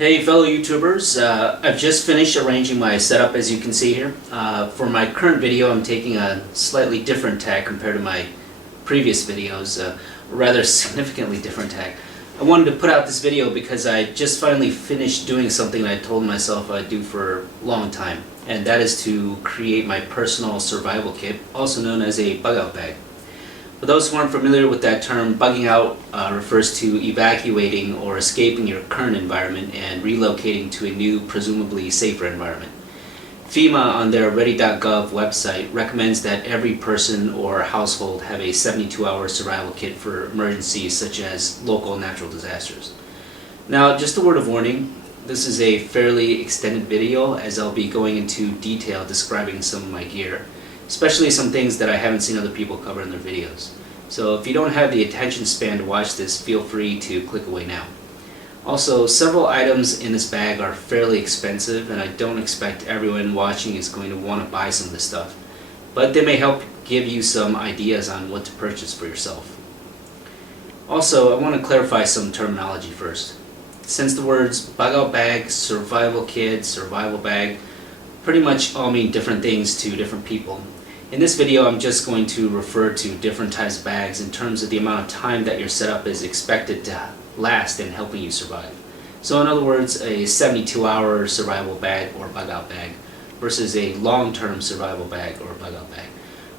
Hey fellow YouTubers, I've just finished arranging my setup as you can see here. For my current video I'm taking a slightly different tack compared to my previous videos, a rather significantly different tack. I wanted to put out this video because I just finally finished doing something I told myself I'd do for a long time, and that is to create my personal survival kit, also known as a bug out bag. For those who aren't familiar with that term, bugging out refers to evacuating or escaping your current environment and relocating to a new, presumably safer environment. FEMA on their ready.gov website recommends that every person or household have a 72-hour survival kit for emergencies such as local natural disasters. Now, just a word of warning, this is a fairly extended video as I'll be going into detail describing some of my gear, especially some things that I haven't seen other people cover in their videos. So if you don't have the attention span to watch this, feel free to click away now. Also, several items in this bag are fairly expensive, and I don't expect everyone watching is going to want to buy some of this stuff, but they may help give you some ideas on what to purchase for yourself. Also, I want to clarify some terminology first. Since the words bug out bag, survival kit, survival bag pretty much all mean different things to different people, in this video I'm just going to refer to different types of bags in terms of the amount of time that your setup is expected to last in helping you survive. So in other words, a 72-hour survival bag or bug out bag versus a long-term survival bag or bug out bag,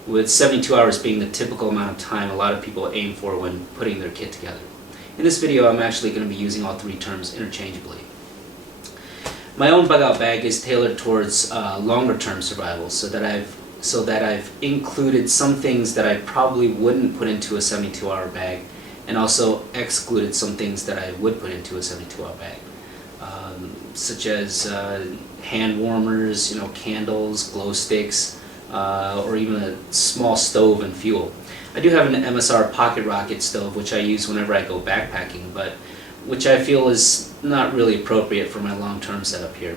with 72 hours being the typical amount of time a lot of people aim for when putting their kit together. In this video I'm actually going to be using all three terms interchangeably. My own bug out bag is tailored towards longer term survival, so that I've included some things that I probably wouldn't put into a 72-hour bag, and also excluded some things that I would put into a 72-hour bag, such as hand warmers, candles, glow sticks, or even a small stove and fuel. I do have an MSR pocket rocket stove which I use whenever I go backpacking, but which I feel is not really appropriate for my long-term setup here.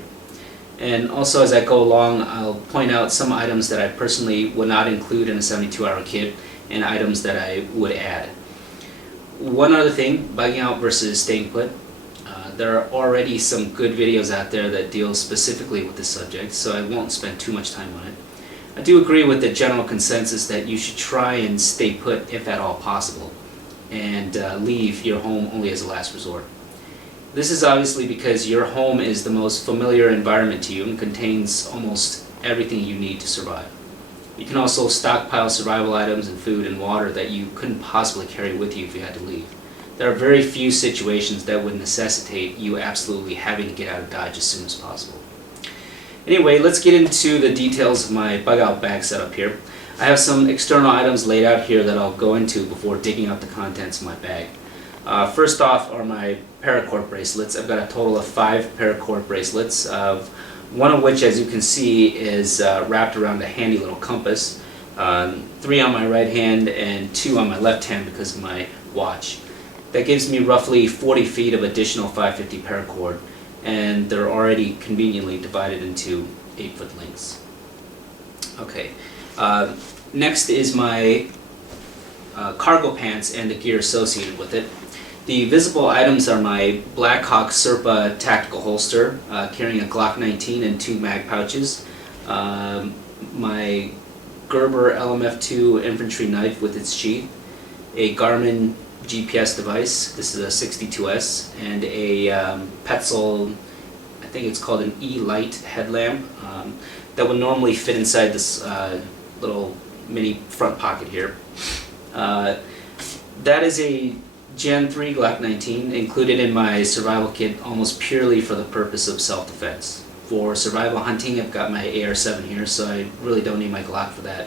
And also, as I go along, I'll point out some items that I personally would not include in a 72-hour kit and items that I would add. One other thing, bugging out versus staying put. There are already some good videos out there that deal specifically with this subject, so I won't spend too much time on it. I do agree with the general consensus that you should try and stay put if at all possible, and leave your home only as a last resort. This is obviously because your home is the most familiar environment to you and contains almost everything you need to survive. You can also stockpile survival items and food and water that you couldn't possibly carry with you if you had to leave. There are very few situations that would necessitate you absolutely having to get out of Dodge as soon as possible. Anyway, let's get into the details of my bug out bag setup here. I have some external items laid out here that I'll go into before digging out the contents of my bag. First off are my paracord bracelets. I've got a total of 5 paracord bracelets, one of which, as you can see, is wrapped around a handy little compass. 3 on my right hand and 2 on my left hand because of my watch. That gives me roughly 40 feet of additional 550 paracord, and they're already conveniently divided into 8-foot lengths. Okay, next is my cargo pants and the gear associated with it. The visible items are my Blackhawk Serpa tactical holster, carrying a Glock 19 and 2 mag pouches, my Gerber LMF2 infantry knife with its sheath, a Garmin GPS device, this is a 62S, and a Petzl, I think it's called an E-Light headlamp, that would normally fit inside this little mini front pocket here. That is a Gen 3 Glock 19 included in my survival kit almost purely for the purpose of self-defense. For survival hunting I've got my AR-7 here, so I really don't need my Glock for that.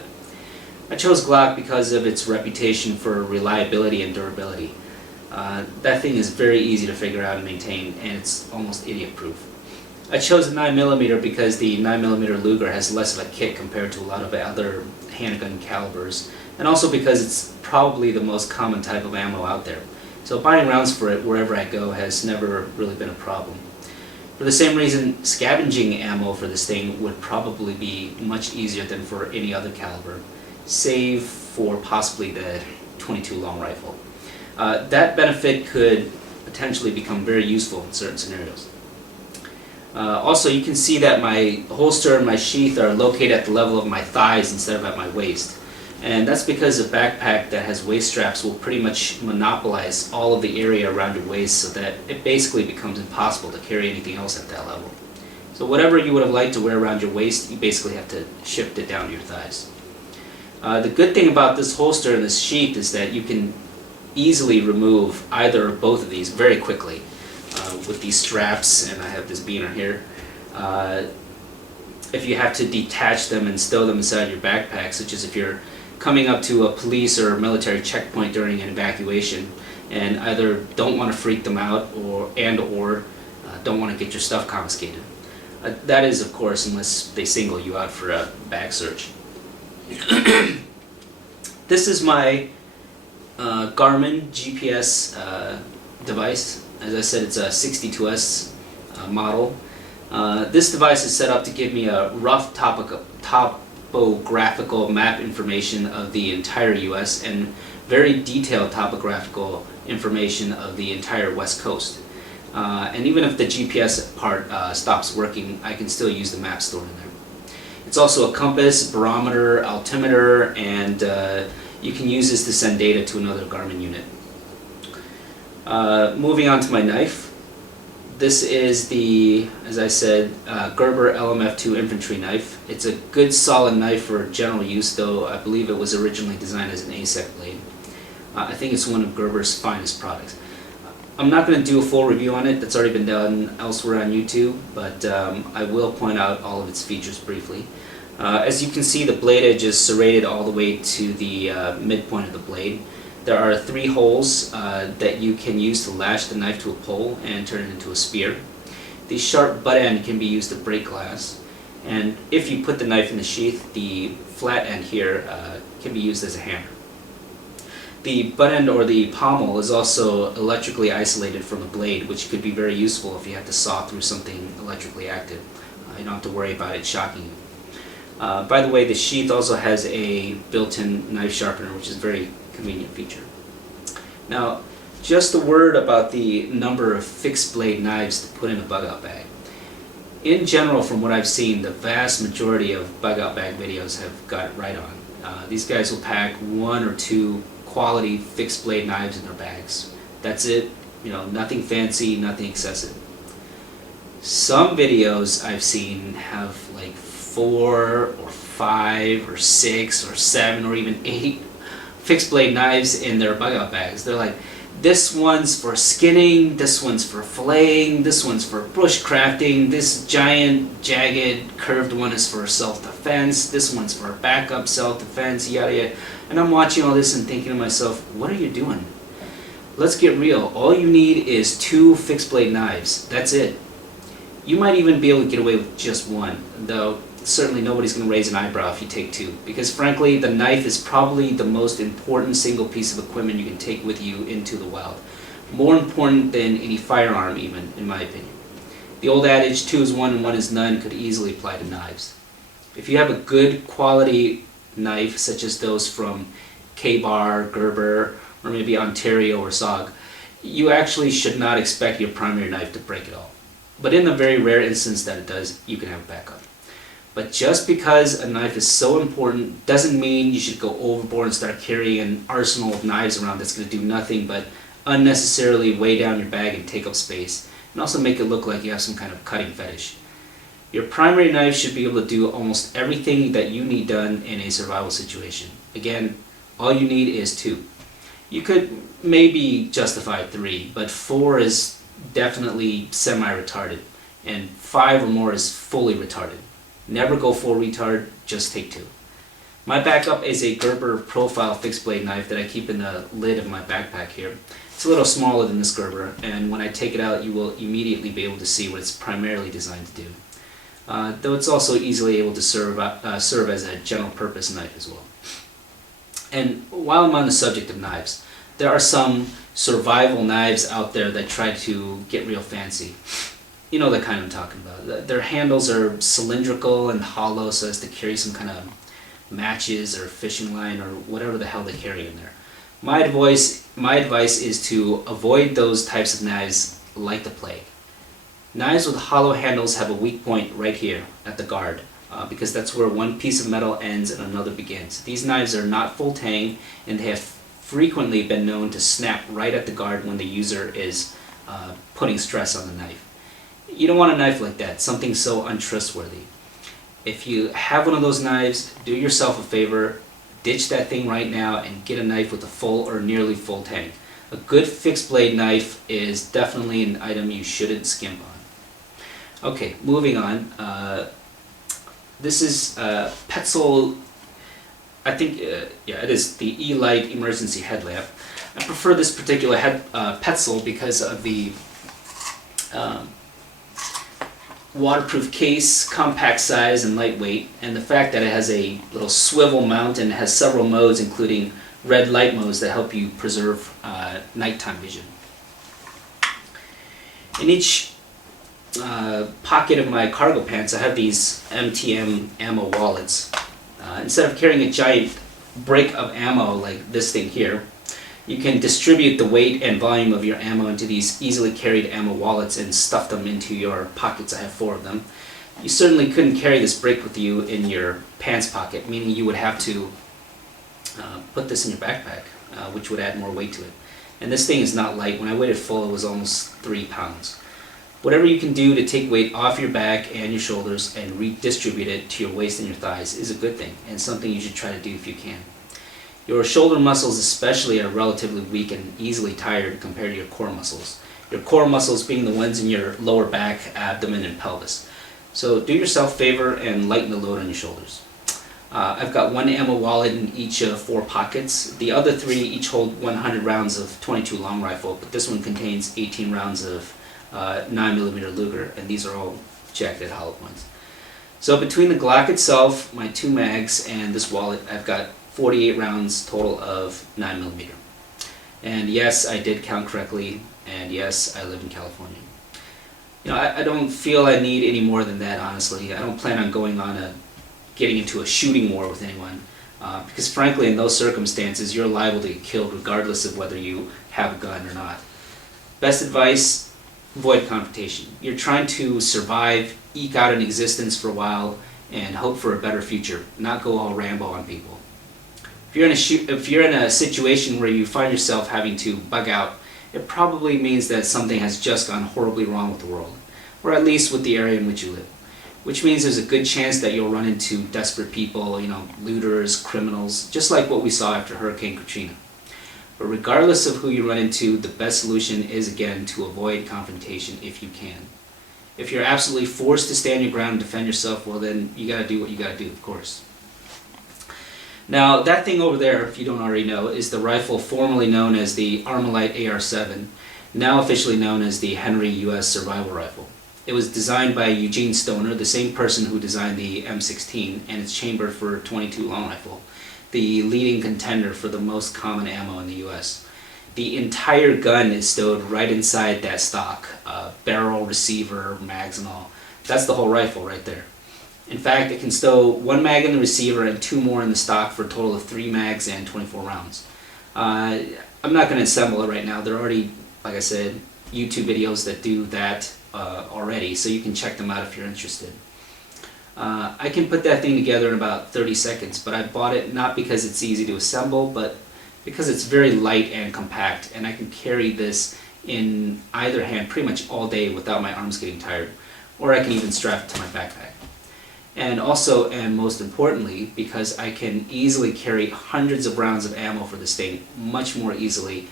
I chose Glock because of its reputation for reliability and durability. That thing is very easy to figure out and maintain, and it's almost idiot-proof. I chose a 9mm because the 9mm Luger has less of a kit compared to a lot of other handgun calibers, and also because it's probably the most common type of ammo out there. So buying rounds for it wherever I go has never really been a problem. For the same reason, scavenging ammo for this thing would probably be much easier than for any other caliber, save for possibly the .22 long rifle. That benefit could potentially become very useful in certain scenarios. Also, you can see that my holster and my sheath are located at the level of my thighs instead of at my waist. And that's because a backpack that has waist straps will pretty much monopolize all of the area around your waist, so that it basically becomes impossible to carry anything else at that level. So whatever you would have liked to wear around your waist, you basically have to shift it down to your thighs. The good thing about this holster and this sheath is that you can easily remove either or both of these very quickly with these straps, and I have this beaner here. If you have to detach them and stow them inside your backpack, such as if you're coming up to a police or military checkpoint during an evacuation and either don't want to freak them out or don't want to get your stuff confiscated. That is, of course, unless they single you out for a bag search. This is my Garmin GPS device. As I said, it's a 62S model. This device is set up to give me a rough topographical map information of the entire US and very detailed topographical information of the entire West Coast. And even if the GPS part stops working, I can still use the map stored in there. It's also a compass, barometer, altimeter, and you can use this to send data to another Garmin unit. Moving on to my knife. This is the, as I said, Gerber LMF2 infantry knife. It's a good solid knife for general use, though I believe it was originally designed as an ASEC blade. I think it's one of Gerber's finest products. I'm not going to do a full review on it, that's already been done elsewhere on YouTube, but I will point out all of its features briefly. As you can see, the blade edge is serrated all the way to the midpoint of the blade. There are 3 holes that you can use to lash the knife to a pole and turn it into a spear. The sharp butt end can be used to break glass, and if you put the knife in the sheath, the flat end here can be used as a hammer. The butt end or the pommel is also electrically isolated from the blade, which could be very useful if you have to saw through something electrically active. You don't have to worry about it shocking you. By the way, the sheath also has a built-in knife sharpener, which is a very convenient feature. Now, just a word about the number of fixed blade knives to put in a bug-out bag. In general, from what I've seen, the vast majority of bug-out bag videos have got it right on. These guys will pack 1 or 2 quality fixed blade knives in their bags. That's it, nothing fancy, nothing excessive. Some videos I've seen have like 4 or 5 or 6 or 7 or even 8 fixed blade knives in their bug out bags. They're like, this one's for skinning, this one's for filleting, this one's for bushcrafting, this giant jagged curved one is for self-defense, this one's for backup self-defense, yada yada. And I'm watching all this and thinking to myself, what are you doing? Let's get real. All you need is 2 fixed blade knives. That's it. You might even be able to get away with just 1, though certainly nobody's going to raise an eyebrow if you take 2, because frankly the knife is probably the most important single piece of equipment you can take with you into the wild. More important than any firearm even, in my opinion. The old adage, 2 is 1 and 1 is none, could easily apply to knives. If you have a good quality knife, such as those from K-Bar, Gerber, or maybe Ontario or SOG, you actually should not expect your primary knife to break at all. But in the very rare instance that it does, you can have a backup. But just because a knife is so important doesn't mean you should go overboard and start carrying an arsenal of knives around that's going to do nothing but unnecessarily weigh down your bag and take up space, and also make it look like you have some kind of cutting fetish. Your primary knife should be able to do almost everything that you need done in a survival situation. Again, all you need is 2. You could maybe justify 3, but 4 is definitely semi-retarded, and 5 or more is fully retarded. Never go full retard, just take 2. My backup is a Gerber profile fixed blade knife that I keep in the lid of my backpack here. It's a little smaller than this Gerber, and when I take it out you will immediately be able to see what it's primarily designed to do. Though it's also easily able to serve as a general purpose knife as well. And while I'm on the subject of knives, there are some survival knives out there that try to get real fancy. You know the kind I'm talking about. Their handles are cylindrical and hollow so as to carry some kind of matches or fishing line or whatever the hell they carry in there. My advice is to avoid those types of knives like the plague. Knives with hollow handles have a weak point right here at the guard, because that's where one piece of metal ends and another begins. These knives are not full tang, and they have frequently been known to snap right at the guard when the user is putting stress on the knife. You don't want a knife like that, something so untrustworthy. If you have one of those knives, do yourself a favor, ditch that thing right now and get a knife with a full or nearly full tang. A good fixed blade knife is definitely an item you shouldn't skimp on. Okay, moving on. This is Petzl, I think, yeah, it is the E-Light emergency headlamp. I prefer this particular Petzl because of the waterproof case, compact size, and lightweight, and the fact that it has a little swivel mount and has several modes, including red light modes that help you preserve nighttime vision. In each pocket of my cargo pants, I have these MTM ammo wallets. Instead of carrying a giant brick of ammo like this thing here, you can distribute the weight and volume of your ammo into these easily carried ammo wallets and stuff them into your pockets. I have 4 of them. You certainly couldn't carry this brick with you in your pants pocket, meaning you would have to put this in your backpack, which would add more weight to it. And this thing is not light. When I weighed it full, it was almost 3 pounds. Whatever you can do to take weight off your back and your shoulders and redistribute it to your waist and your thighs is a good thing, and something you should try to do if you can. Your shoulder muscles especially are relatively weak and easily tired compared to your core muscles. Your core muscles being the ones in your lower back, abdomen, and pelvis. So do yourself a favor and lighten the load on your shoulders. I've got 1 ammo wallet in each of 4 pockets. The other 3 each hold 100 rounds of .22 long rifle, but this one contains 18 rounds of 9mm Luger, and these are all jacketed hollow points. So between the Glock itself, my 2 mags, and this wallet, I've got 48 rounds total of 9mm. And yes, I did count correctly, and yes, I live in California. You know, I don't feel I need any more than that, honestly. I don't plan on getting into a shooting war with anyone, because frankly, in those circumstances, you're liable to get killed regardless of whether you have a gun or not. Best advice, avoid confrontation. You're trying to survive, eke out an existence for a while, and hope for a better future, not go all Rambo on people. If you're in a situation where you find yourself having to bug out, it probably means that something has just gone horribly wrong with the world, or at least with the area in which you live. Which means there's a good chance that you'll run into desperate people, looters, criminals, just like what we saw after Hurricane Katrina. But regardless of who you run into, the best solution is, again, to avoid confrontation if you can. If you're absolutely forced to stand your ground and defend yourself, well then you gotta do what you gotta do, of course. Now, that thing over there, if you don't already know, is the rifle formerly known as the Armalite AR-7, now officially known as the Henry U.S. Survival Rifle. It was designed by Eugene Stoner, the same person who designed the M16, and it's chambered for .22 long rifle, the leading contender for the most common ammo in the U.S. The entire gun is stowed right inside that stock, barrel, receiver, mags, and all. That's the whole rifle right there. In fact, it can stow 1 mag in the receiver and 2 more in the stock for a total of 3 mags and 24 rounds. I'm not going to assemble it right now. There are already, like I said, YouTube videos that do that already, so you can check them out if you're interested. I can put that thing together in about 30 seconds, but I bought it not because it's easy to assemble, but because it's very light and compact, and I can carry this in either hand pretty much all day without my arms getting tired, or I can even strap it to my backpack. And also, and most importantly, because I can easily carry hundreds of rounds of ammo for this thing, much more easily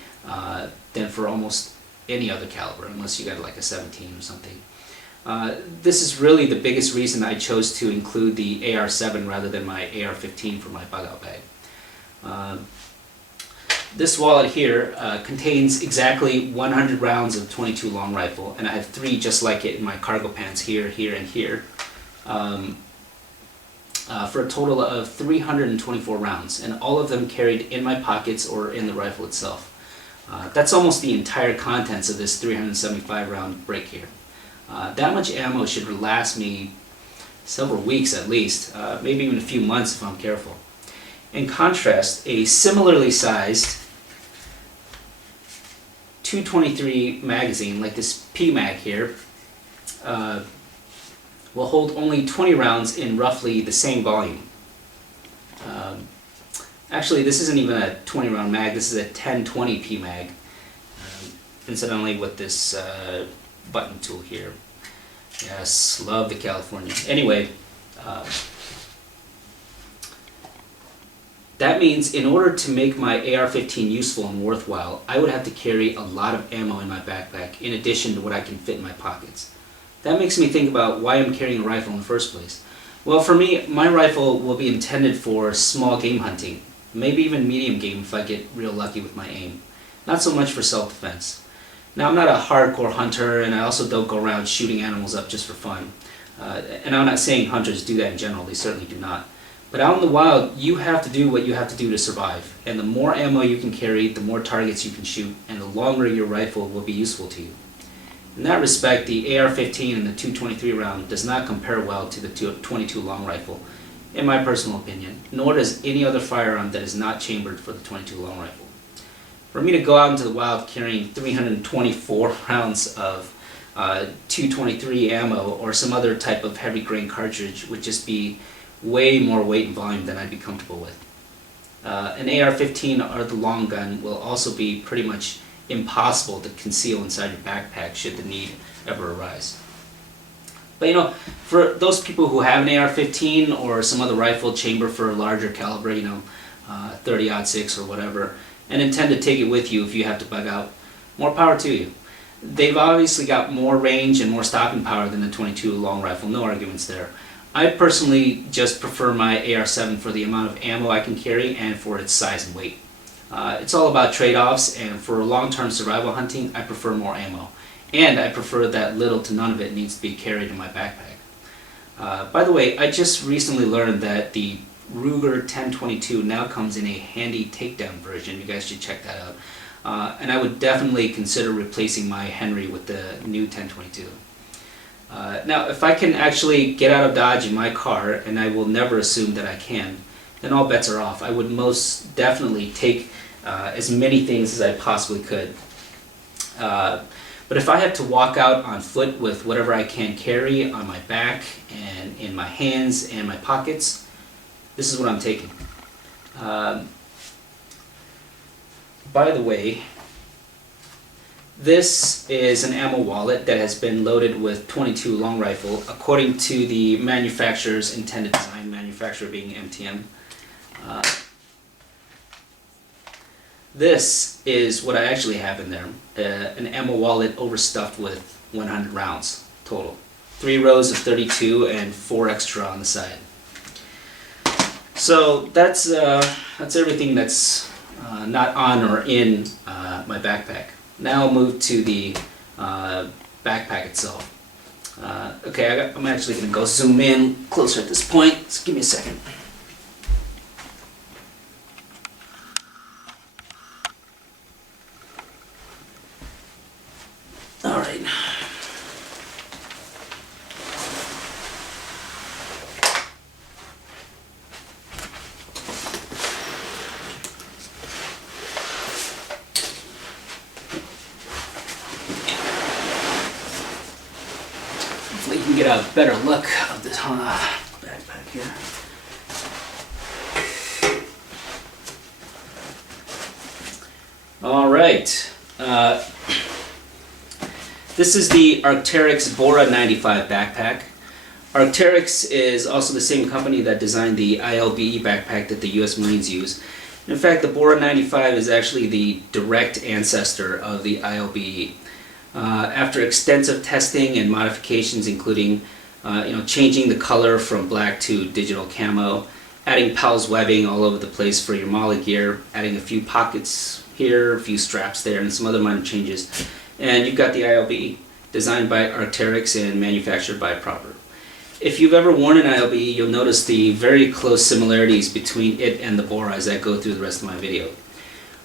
than for almost any other caliber, unless you got like a 17 or something. This is really the biggest reason I chose to include the AR-7 rather than my AR-15 for my bug-out bag. This wallet here contains exactly 100 rounds of .22 long rifle, and I have 3 just like it in my cargo pants here, here, and here. For a total of 324 rounds, and all of them carried in my pockets or in the rifle itself. That's almost the entire contents of this 375 round break here. That much ammo should last me several weeks at least, maybe even a few months if I'm careful. In contrast, a similarly sized .223 magazine, like this P-Mag here, will hold only 20 rounds in roughly the same volume. Actually, this isn't even a 20 round mag, this is a 1020p mag, incidentally with this button tool here. Yes, love the California. Anyway, that means in order to make my AR-15 useful and worthwhile, I would have to carry a lot of ammo in my backpack in addition to what I can fit in my pockets. That makes me think about why I'm carrying a rifle in the first place. Well, for me, my rifle will be intended for small game hunting, maybe even medium game if I get real lucky with my aim. Not so much for self-defense. Now, I'm not a hardcore hunter, and I also don't go around shooting animals up just for fun. And I'm not saying hunters do that in general, they certainly do not. But out in the wild, you have to do what you have to do to survive. And the more ammo you can carry, the more targets you can shoot, and the longer your rifle will be useful to you. In that respect, the AR-15 and the .223 round does not compare well to the .22 long rifle, in my personal opinion, nor does any other firearm that is not chambered for the .22 long rifle. For me to go out into the wild carrying 324 rounds of .223 ammo or some other type of heavy grain cartridge would just be way more weight and volume than I'd be comfortable with. An AR-15 or the long gun will also be pretty much impossible to conceal inside your backpack should the need ever arise. But you know, for those people who have an AR-15 or some other rifle chamber for a larger caliber, you know, 30-06 or whatever, and intend to take it with you if you have to bug out, more power to you. They've obviously got more range and more stopping power than the .22 long rifle, no arguments there. I personally just prefer my AR-7 for the amount of ammo I can carry and for its size and weight. It's all about trade-offs, and for long-term survival hunting, I prefer more ammo. And I prefer that little to none of it needs to be carried in my backpack. By the way, I just recently learned that the Ruger 1022 now comes in a handy takedown version. You guys should check that out. And I would definitely consider replacing my Henry with the new 1022. Now, if I can actually get out of Dodge in my car, and I will never assume that I can, then all bets are off. I would most definitely take as many things as I possibly could. But if I have to walk out on foot with whatever I can carry on my back and in my hands and my pockets, this is what I'm taking. By the way, this is an ammo wallet that has been loaded with .22 long rifle according to the manufacturer's intended design, manufacturer being MTM. This is what I actually have in there, an ammo wallet overstuffed with 100 rounds total. 3 rows of 32 and 4 extra on the side. So that's everything that's not on or in my backpack. Now I'll move to the backpack itself. Okay, I'm actually going to go zoom in closer at this point. Just give me a second. All right. Hopefully you can get a better look of this backpack here. All right. This is the Arc'teryx Bora 95 backpack. Arc'teryx is also the same company that designed the ILBE backpack that the US Marines use. In fact, the Bora 95 is actually the direct ancestor of the ILBE. After extensive testing and modifications, including changing the color from black to digital camo, adding PALS webbing all over the place for your MOLLE gear, adding a few pockets here, a few straps there, and some other minor changes. And you've got the ILBE, designed by Arc'teryx and manufactured by Proper. If you've ever worn an ILBE, you'll notice the very close similarities between it and the Bora as I go through the rest of my video.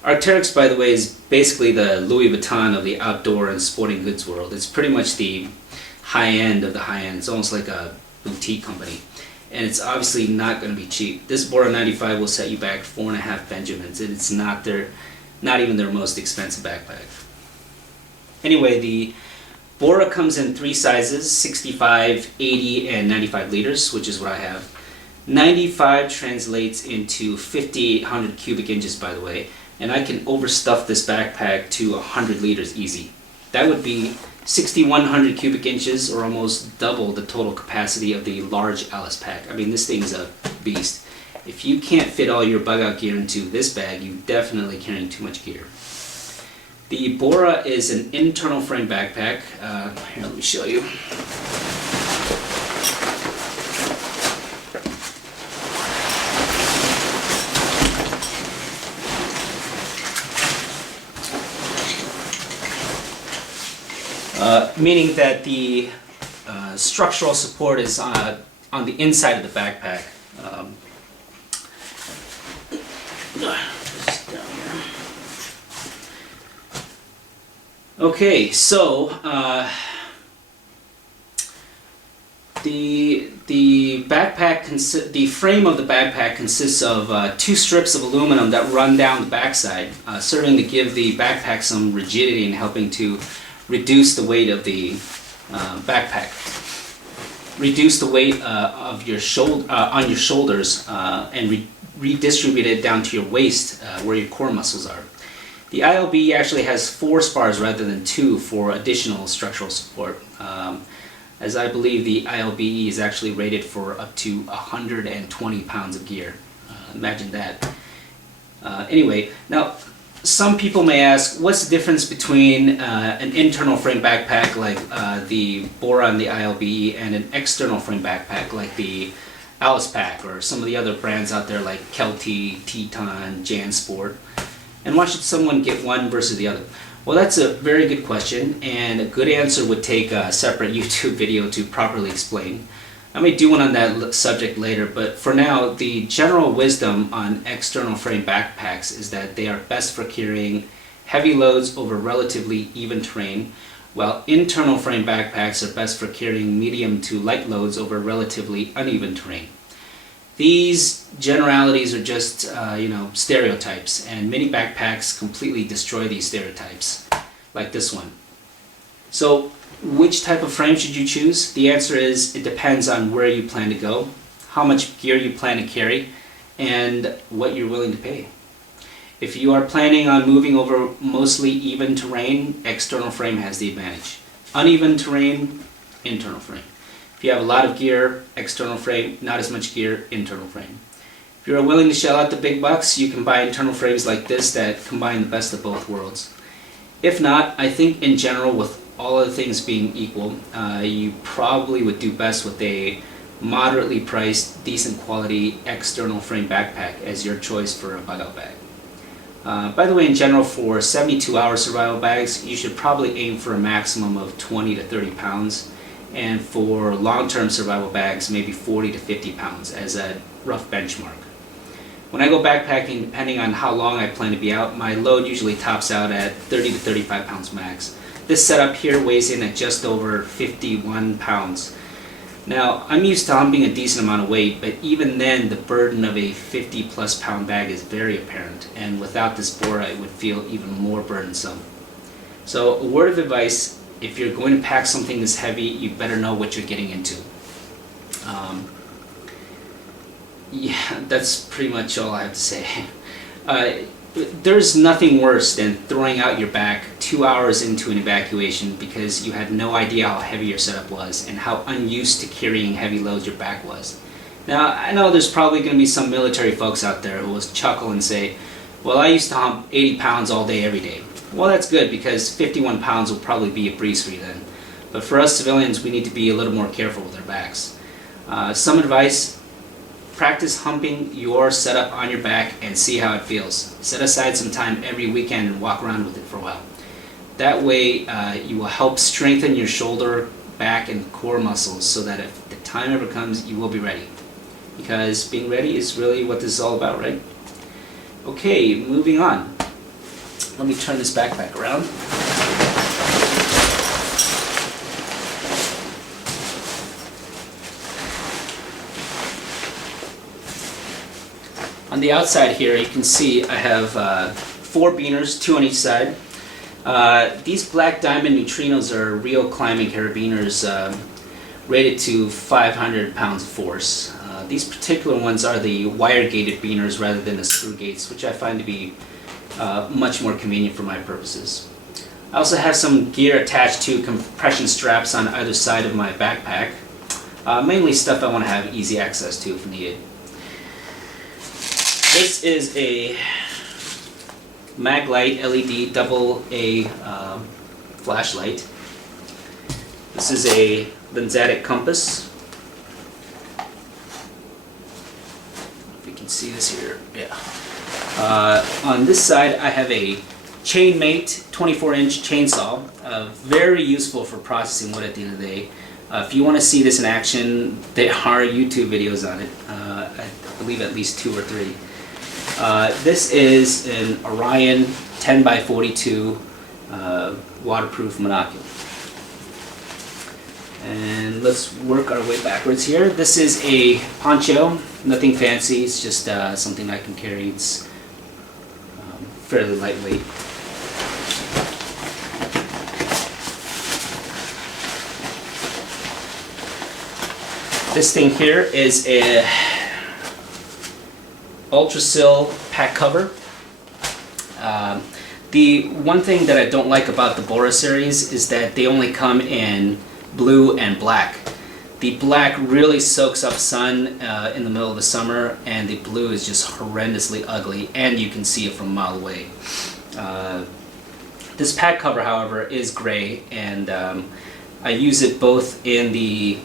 Arc'teryx, by the way, is basically the Louis Vuitton of the outdoor and sporting goods world. It's pretty much the high end of the high end. It's almost like a boutique company. And it's obviously not going to be cheap. This Bora 95 will set you back 4.5 Benjamins, and it's not even their most expensive backpack. Anyway, the Bora comes in 3 sizes, 65, 80, and 95 liters, which is what I have. 95 translates into 5,800 cubic inches, by the way, and I can overstuff this backpack to 100 liters easy. That would be 6,100 cubic inches, or almost double the total capacity of the large Alice pack. I mean, this thing is a beast. If you can't fit all your bug out gear into this bag, you're definitely carrying too much gear. The Bora is an internal frame backpack. Here, let me show you. Meaning that the structural support is on the inside of the backpack. Okay, so the backpack the frame of the backpack consists of 2 strips of aluminum that run down the backside, serving to give the backpack some rigidity and helping to reduce the weight of the backpack. Reduce the weight of your on your shoulders and redistribute it down to your waist where your core muscles are. The ILB actually has 4 spars rather than 2 for additional structural support, as I believe the ILB is actually rated for up to 120 pounds of gear. Imagine that. Anyway, now some people may ask, what's the difference between an internal frame backpack like the Bora and the ILB and an external frame backpack like the Alice pack or some of the other brands out there like Kelty, Teton, Jansport? And why should someone get one versus the other? Well, that's a very good question, and a good answer would take a separate YouTube video to properly explain. I may do one on that subject later, but for now, the general wisdom on external frame backpacks is that they are best for carrying heavy loads over relatively even terrain, while internal frame backpacks are best for carrying medium to light loads over relatively uneven terrain. These generalities are just, stereotypes, and many backpacks completely destroy these stereotypes, like this one. So, which type of frame should you choose? The answer is, it depends on where you plan to go, how much gear you plan to carry, and what you're willing to pay. If you are planning on moving over mostly even terrain, external frame has the advantage. Uneven terrain, internal frame. If you have a lot of gear, external frame, not as much gear, internal frame. If you're willing to shell out the big bucks, you can buy internal frames like this that combine the best of both worlds. If not, I think in general, with all other things being equal, you probably would do best with a moderately priced, decent quality external frame backpack as your choice for a bug out bag. By the way, in general, for 72-hour survival bags, you should probably aim for a maximum of 20 to 30 pounds. And for long-term survival bags, maybe 40 to 50 pounds as a rough benchmark. When I go backpacking, depending on how long I plan to be out, my load usually tops out at 30 to 35 pounds max. This setup here weighs in at just over 51 pounds. Now, I'm used to humping a decent amount of weight, but even then, the burden of a 50-plus pound bag is very apparent, and without this Bora, it would feel even more burdensome. So, a word of advice: if you're going to pack something this heavy, you better know what you're getting into. Yeah, that's pretty much all I have to say. There's nothing worse than throwing out your back 2 hours into an evacuation because you had no idea how heavy your setup was and how unused to carrying heavy loads your back was. Now, I know there's probably going to be some military folks out there who will chuckle and say, well, I used to hump 80 pounds all day, every day. Well, that's good because 51 pounds will probably be a breeze for you then. But for us civilians, we need to be a little more careful with our backs. Some advice: practice humping your setup on your back and see how it feels. Set aside some time every weekend and walk around with it for a while. That way, you will help strengthen your shoulder, back, and core muscles so that if the time ever comes, you will be ready. Because being ready is really what this is all about, right? Okay, moving on. Let me turn this backpack around. On the outside here, you can see I have 4 beaners, 2 on each side. These Black Diamond Neutrinos are real climbing carabiners rated to 500 pounds of force. These particular ones are the wire-gated beaners rather than the screw gates, which I find to be much more convenient for my purposes. I also have some gear attached to compression straps on either side of my backpack, mainly stuff I want to have easy access to if needed. This is a Maglite LED AA flashlight. This is a lensatic compass. If you can see this here, yeah. On this side I have a Chainmate 24-inch chainsaw, very useful for processing wood at the end of the day. If you want to see this in action, there are YouTube videos on it. I believe at least 2 or 3. This is an Orion 10x42 waterproof monocular. And let's work our way backwards here. This is a poncho, nothing fancy, it's just something I can carry. It's fairly lightweight. This thing here is a Ultrasil pack cover. The one thing that I don't like about the Bora series is that they only come in blue and black. The black really soaks up sun in the middle of the summer, and the blue is just horrendously ugly, and you can see it from a mile away. This pack cover, however, is gray, and I use it both in the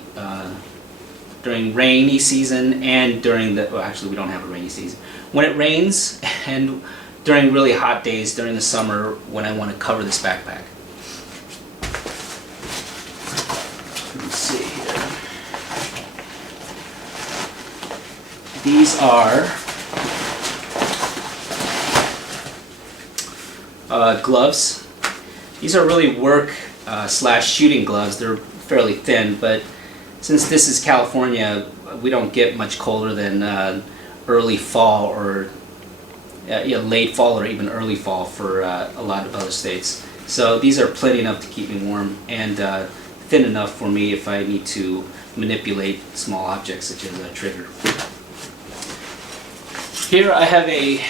during rainy season and during the, well, actually we don't have a rainy season. When it rains and during really hot days during the summer when I want to cover this backpack. Let's see here. These are gloves. These are really work slash shooting gloves. They're fairly thin, but since this is California, we don't get much colder than early fall or late fall or even early fall for a lot of other states. So these are plenty enough to keep me warm and thin enough for me if I need to manipulate small objects such as a trigger. Here I have a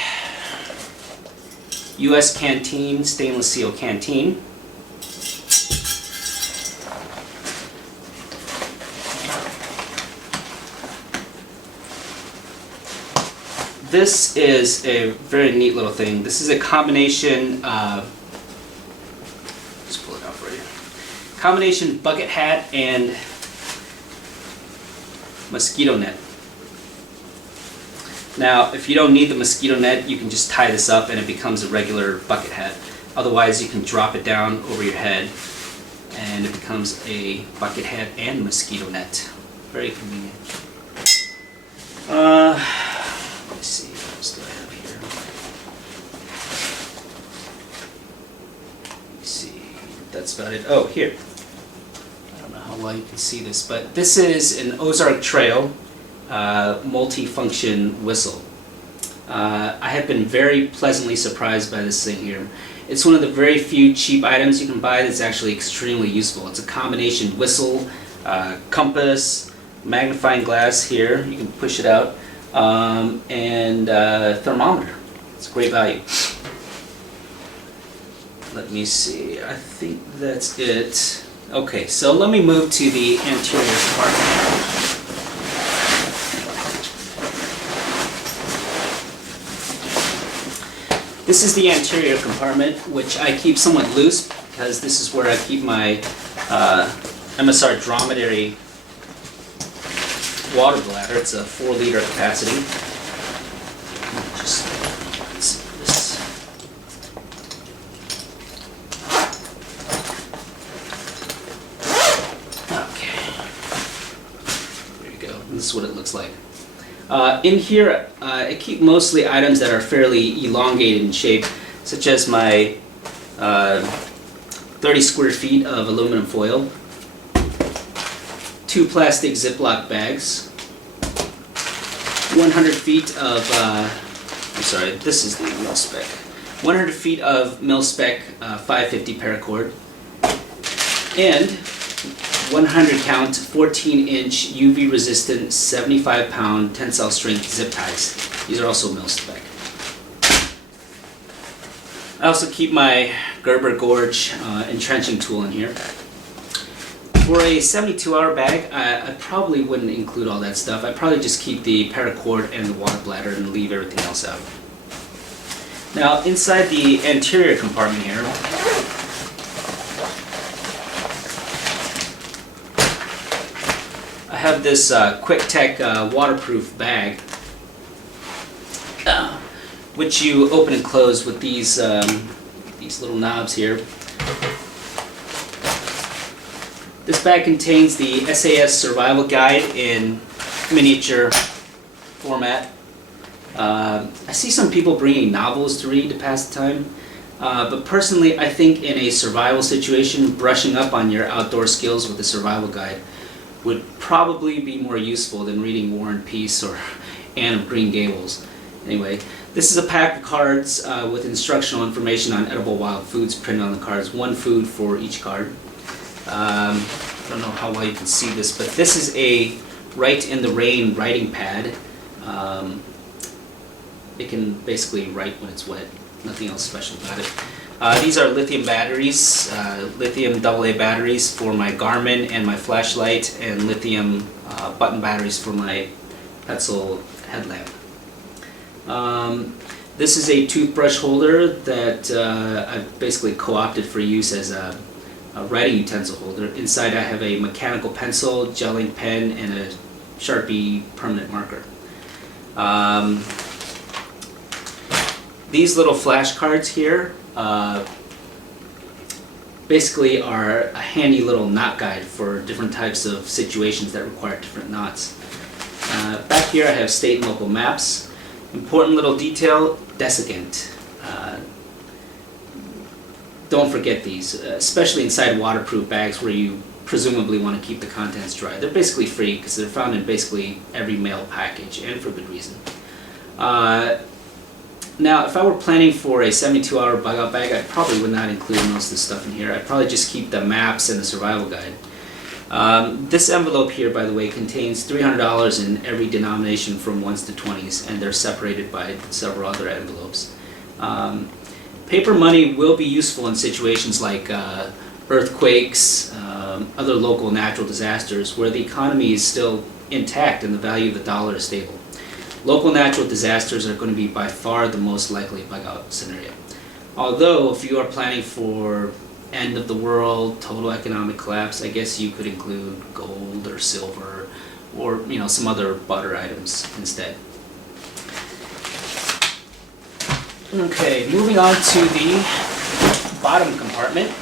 U.S. Canteen stainless steel canteen. This is a very neat little thing. This is a combination, let's pull it out for you. Combination bucket hat and mosquito net. Now, if you don't need the mosquito net, you can just tie this up and it becomes a regular bucket hat. Otherwise, you can drop it down over your head and it becomes a bucket hat and mosquito net. Very convenient. Let's see, what else do I have here? Let me see, that's about it. Oh, here. I don't know how well you can see this, but this is an Ozark Trail multi-function whistle. I have been very pleasantly surprised by this thing here. It's one of the very few cheap items you can buy that's actually extremely useful. It's a combination whistle, compass, magnifying glass here, you can push it out, and thermometer. It's a great value. Let me see, I think that's it. Okay, so let me move to the anterior compartment. This is the anterior compartment, which I keep somewhat loose because this is where I keep my MSR dromedary water bladder. It's a 4-liter capacity. Just this. Okay. There you go. This is what it looks like. In here, I keep mostly items that are fairly elongated in shape, such as my 30 square feet of aluminum foil, 2 plastic Ziploc bags, 100 feet of, I'm sorry, this is the mil spec, 100 feet of mil-spec 550 paracord, and 100 count 14-inch UV resistant 75-pound tensile strength zip ties. These are also mil-spec. I also keep my Gerber Gorge entrenching tool in here. For a 72-hour bag, I probably wouldn't include all that stuff. I'd probably just keep the paracord and the water bladder and leave everything else out. Now, inside the anterior compartment here, I have this Quick Tech waterproof bag, which you open and close with these little knobs here. This bag contains the SAS Survival Guide in miniature format. I see some people bringing novels to read to pass the time, but personally I think in a survival situation, brushing up on your outdoor skills with the survival guide would probably be more useful than reading War and Peace or Anne of Green Gables. Anyway, this is a pack of cards with instructional information on edible wild foods printed on the cards. One food for each card. I don't know how well you can see this, but this is a Write in the Rain writing pad. It can basically write when it's wet. Nothing else special about it. These are lithium batteries, lithium AA batteries for my Garmin and my flashlight, and lithium button batteries for my Petzl headlamp. This is a toothbrush holder that I've basically co-opted for use as a writing utensil holder. Inside I have a mechanical pencil, gel ink pen, and a Sharpie permanent marker. These little flashcards here basically are a handy little knot guide for different types of situations that require different knots. Back here I have state and local maps. Important little detail, desiccant. Don't forget these, especially inside waterproof bags where you presumably want to keep the contents dry. They're basically free because they're found in basically every mail package, and for good reason. Now, if I were planning for a 72-hour bug-out bag, I probably would not include most of this stuff in here. I'd probably just keep the maps and the survival guide. This envelope here, by the way, contains $300 in every denomination from 1s to 20s, and they're separated by several other envelopes. Paper money will be useful in situations like earthquakes, other local natural disasters, where the economy is still intact and the value of the dollar is stable. Local natural disasters are going to be by far the most likely bug-out scenario. Although, if you are planning for end of the world, total economic collapse, I guess you could include gold or silver or some other butter items instead. Okay, moving on to the bottom compartment.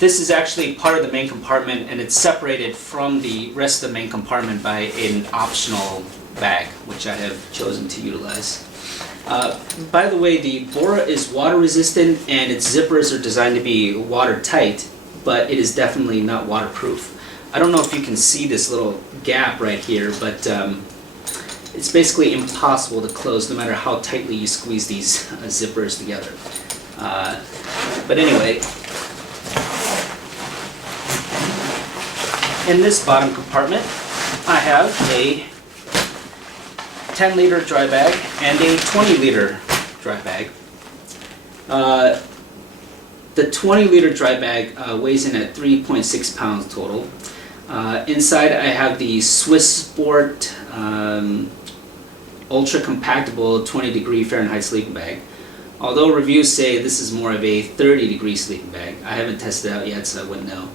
This is actually part of the main compartment, and it's separated from the rest of the main compartment by an optional bag, which I have chosen to utilize. By the way, the Bora is water resistant and its zippers are designed to be watertight, but it is definitely not waterproof. I don't know if you can see this little gap right here, but it's basically impossible to close no matter how tightly you squeeze these zippers together. But anyway, in this bottom compartment, I have a 10-liter dry bag and a 20-liter dry bag. The 20-liter dry bag weighs in at 3.6 pounds total. Inside I have the Swiss Sport ultra compactable 20-degree Fahrenheit sleeping bag. Although reviews say this is more of a 30-degree sleeping bag. I haven't tested it out yet, so I wouldn't know.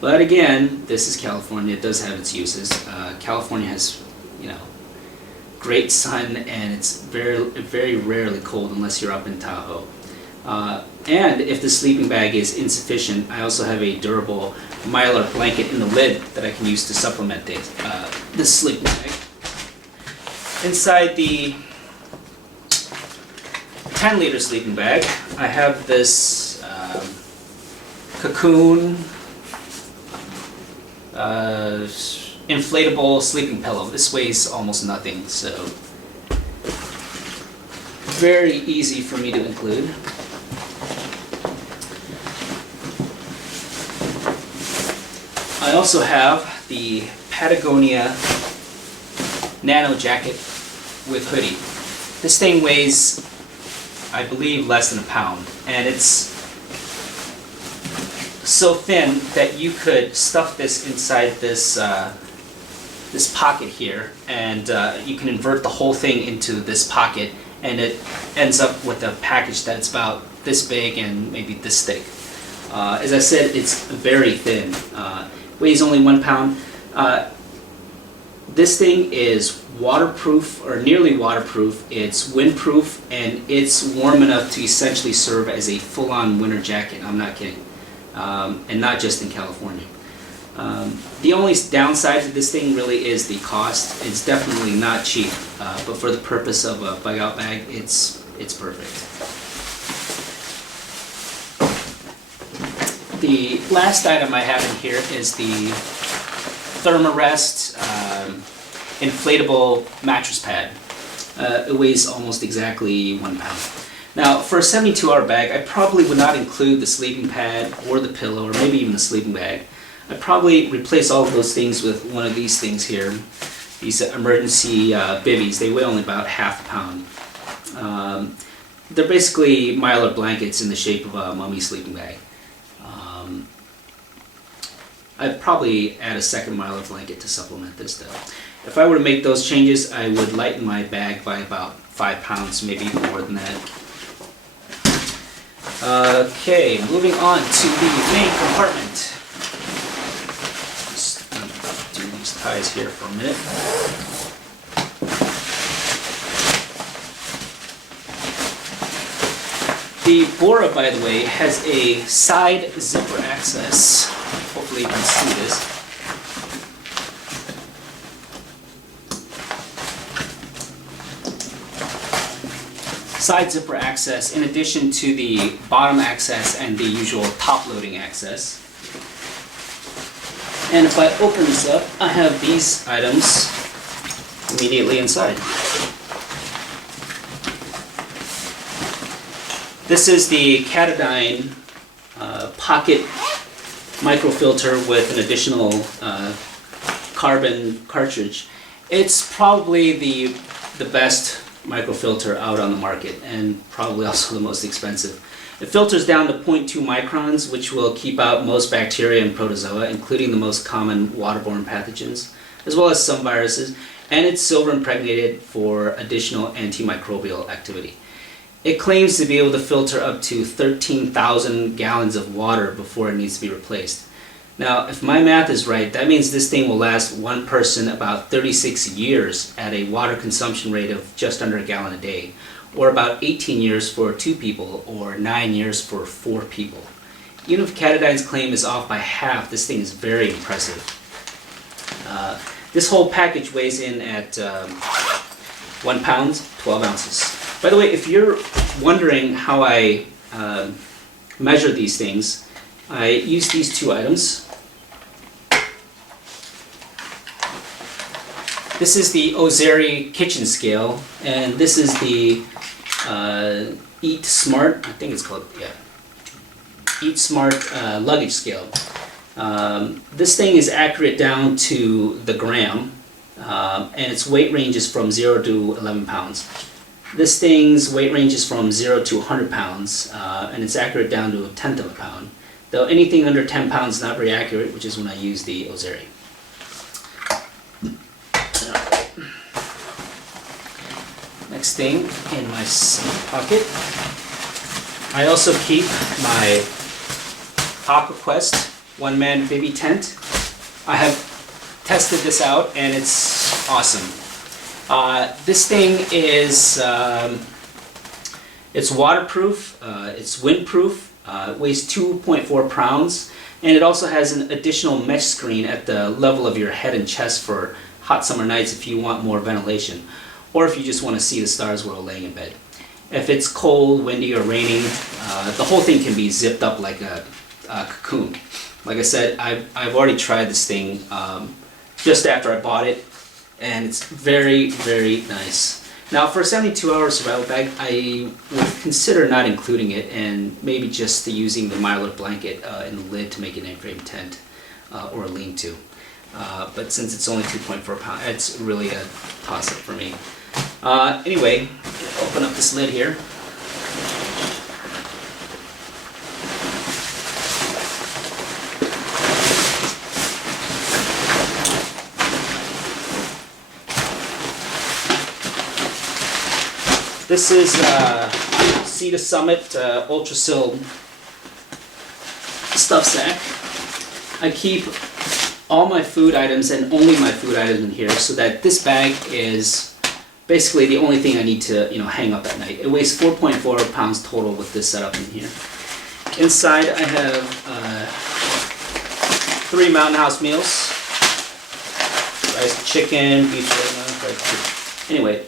But again, this is California. It does have its uses. California has, great sun, and it's very, very rarely cold unless you're up in Tahoe. And if the sleeping bag is insufficient, I also have a durable Mylar blanket in the lid that I can use to supplement this sleeping bag. Inside the 10-liter sleeping bag, I have this Cocoon inflatable sleeping pillow. This weighs almost nothing, so very easy for me to include. I also have the Patagonia Nano Jacket with hoodie. This thing weighs, I believe, less than a pound, and it's so thin that you could stuff this inside this this pocket here, and you can invert the whole thing into this pocket, and it ends up with a package that's about this big and maybe this thick. As I said, it's very thin. Weighs only 1 pound. This thing is waterproof, or nearly waterproof. It's windproof, and it's warm enough to essentially serve as a full-on winter jacket. I'm not kidding. And not just in California. The only downside to this thing really is the cost. It's definitely not cheap, but for the purpose of a bug-out bag, it's perfect. The last item I have in here is the Thermarest inflatable mattress pad. It weighs almost exactly 1 pound. Now, for a 72-hour bag, I probably would not include the sleeping pad or the pillow, or maybe even the sleeping bag. I'd probably replace all of those things with one of these things here, these emergency bivvies. They weigh only about half a pound. They're basically Mylar blankets in the shape of a mummy sleeping bag. I'd probably add a second Mylar blanket to supplement this though. If I were to make those changes, I would lighten my bag by about 5 pounds, maybe even more than that. Okay, moving on to the main compartment. Just do these ties here for a minute. The Bora, by the way, has a side zipper access. Hopefully you can see this. Side zipper access in addition to the bottom access and the usual top loading access. And if I open this up, I have these items immediately inside. This is the Katadyn pocket microfilter with an additional carbon cartridge. It's probably the best microfilter out on the market, and probably also the most expensive. It filters down to 0.2 microns, which will keep out most bacteria and protozoa, including the most common waterborne pathogens, as well as some viruses, and it's silver impregnated for additional antimicrobial activity. It claims to be able to filter up to 13,000 gallons of water before it needs to be replaced. Now, if my math is right, that means this thing will last one person about 36 years at a water consumption rate of just under a gallon a day, or about 18 years for 2 people, or 9 years for 4 people. Even if Katadyn's claim is off by half, this thing is very impressive. This whole package weighs in at 1 pound, 12 ounces. By the way, if you're wondering how I measure these things, I use these 2 items. This is the Ozeri kitchen scale, and this is the Eat Smart, I think it's called, yeah, Eat Smart luggage scale. This thing is accurate down to the gram, and its weight ranges from 0 to 11 pounds. This thing's weight ranges from 0 to 100 pounds, and it's accurate down to 1/10 of a pound. Though anything under 10 pounds is not very accurate, which is when I use the Ozeri. Next thing in my pocket, I also keep my AquaQuest one-man bivy tent. I have tested this out and it's awesome. This thing is it's waterproof, it's windproof, it weighs 2.4 pounds, and it also has an additional mesh screen at the level of your head and chest for hot summer nights if you want more ventilation, or if you just want to see the stars while laying in bed. If it's cold, windy, or raining, the whole thing can be zipped up like a cocoon. Like I said, I've already tried this thing just after I bought it, and it's very, very nice. Now for a 72-hour survival bag, I would consider not including it and maybe just using the Mylar blanket in the lid to make an A-frame tent or a lean-to. But since it's only 2.4 pounds, it's really a toss-up for me. Anyway, open up this lid here. This is Sea to Summit Ultra Sil stuff sack. I keep all my food items and only my food items in here, so that this bag is basically the only thing I need to hang up at night. It weighs 4.4 pounds total with this setup in here. Inside I have 3 Mountain House meals: rice, chicken, beef, fried chicken. Anyway,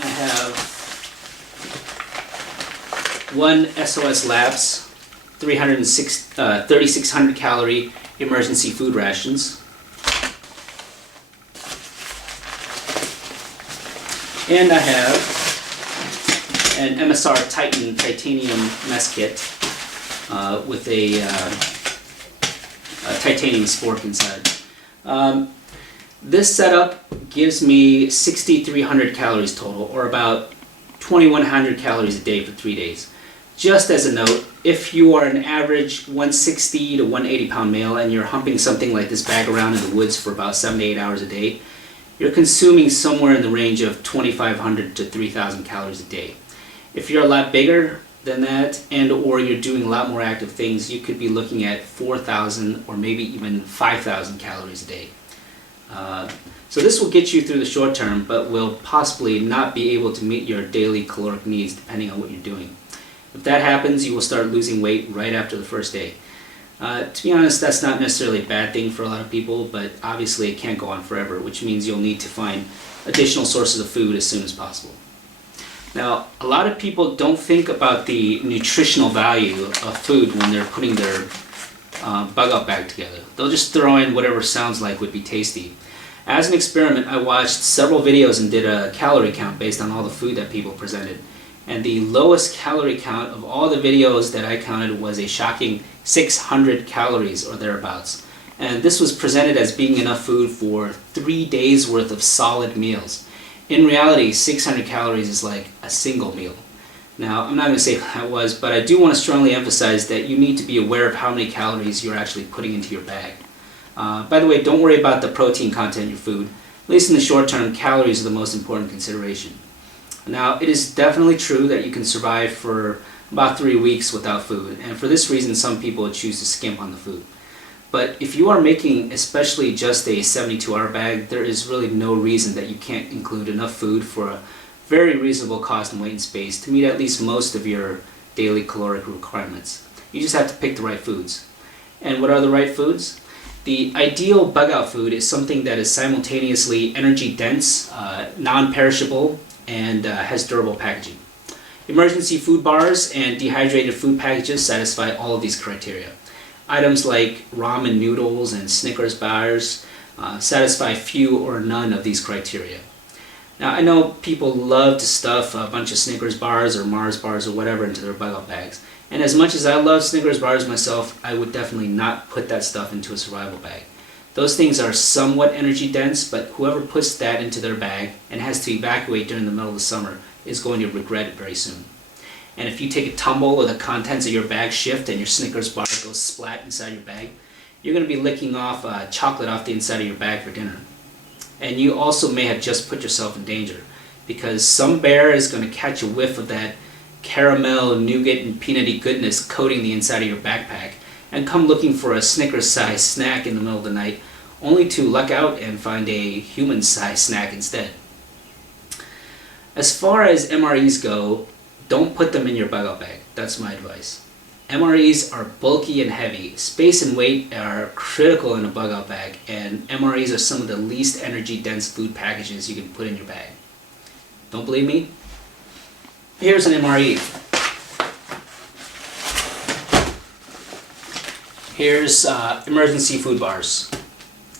I have 1 SOS Labs 3,600 calorie emergency food rations, and I have an MSR Titan titanium mess kit with a titanium spork inside. This setup gives me 6,300 calories total, or about 2,100 calories a day for 3 days. Just as a note, if you are an average 160 to 180 pound male and you're humping something like this bag around in the woods for about 7 to 8 hours a day, you're consuming somewhere in the range of 2,500 to 3,000 calories a day. If you're a lot bigger than that and or you're doing a lot more active things, you could be looking at 4,000 or maybe even 5,000 calories a day. So this will get you through the short term, but will possibly not be able to meet your daily caloric needs depending on what you're doing. If that happens, you will start losing weight right after the first day. To be honest, that's not necessarily a bad thing for a lot of people, but obviously it can't go on forever, which means you'll need to find additional sources of food as soon as possible. Now, a lot of people don't think about the nutritional value of food when they're putting their bug out bag together. They'll just throw in whatever sounds like would be tasty. As an experiment, I watched several videos and did a calorie count based on all the food that people presented. And the lowest calorie count of all the videos that I counted was a shocking 600 calories or thereabouts. And this was presented as being enough food for 3 days worth of solid meals. In reality, 600 calories is like a single meal. Now, I'm not going to say that was, but I do want to strongly emphasize that you need to be aware of how many calories you're actually putting into your bag. By the way, don't worry about the protein content in your food. At least in the short term, calories are the most important consideration. Now, it is definitely true that you can survive for about 3 weeks without food, and for this reason, some people choose to skimp on the food. But if you are making especially just a 72-hour bag, there is really no reason that you can't include enough food for a very reasonable cost and weight and space to meet at least most of your daily caloric requirements. You just have to pick the right foods. And what are the right foods? The ideal bug out food is something that is simultaneously energy dense, non-perishable, and has durable packaging. Emergency food bars and dehydrated food packages satisfy all of these criteria. Items like ramen noodles and Snickers bars satisfy few or none of these criteria. Now, I know people love to stuff a bunch of Snickers bars or Mars bars or whatever into their bug out bags. And as much as I love Snickers bars myself, I would definitely not put that stuff into a survival bag. Those things are somewhat energy dense, but whoever puts that into their bag and has to evacuate during the middle of the summer is going to regret it very soon. And if you take a tumble or the contents of your bag shift and your Snickers bar goes splat inside your bag, you're going to be licking off chocolate off the inside of your bag for dinner. And you also may have just put yourself in danger, because some bear is going to catch a whiff of that caramel, nougat, and peanutty goodness coating the inside of your backpack and come looking for a Snickers-sized snack in the middle of the night, only to luck out and find a human-sized snack instead. As far as MREs go, don't put them in your bug out bag. That's my advice. MREs are bulky and heavy. Space and weight are critical in a bug out bag, and MREs are some of the least energy dense food packages you can put in your bag. Don't believe me? Here's an MRE. Here's emergency food bars.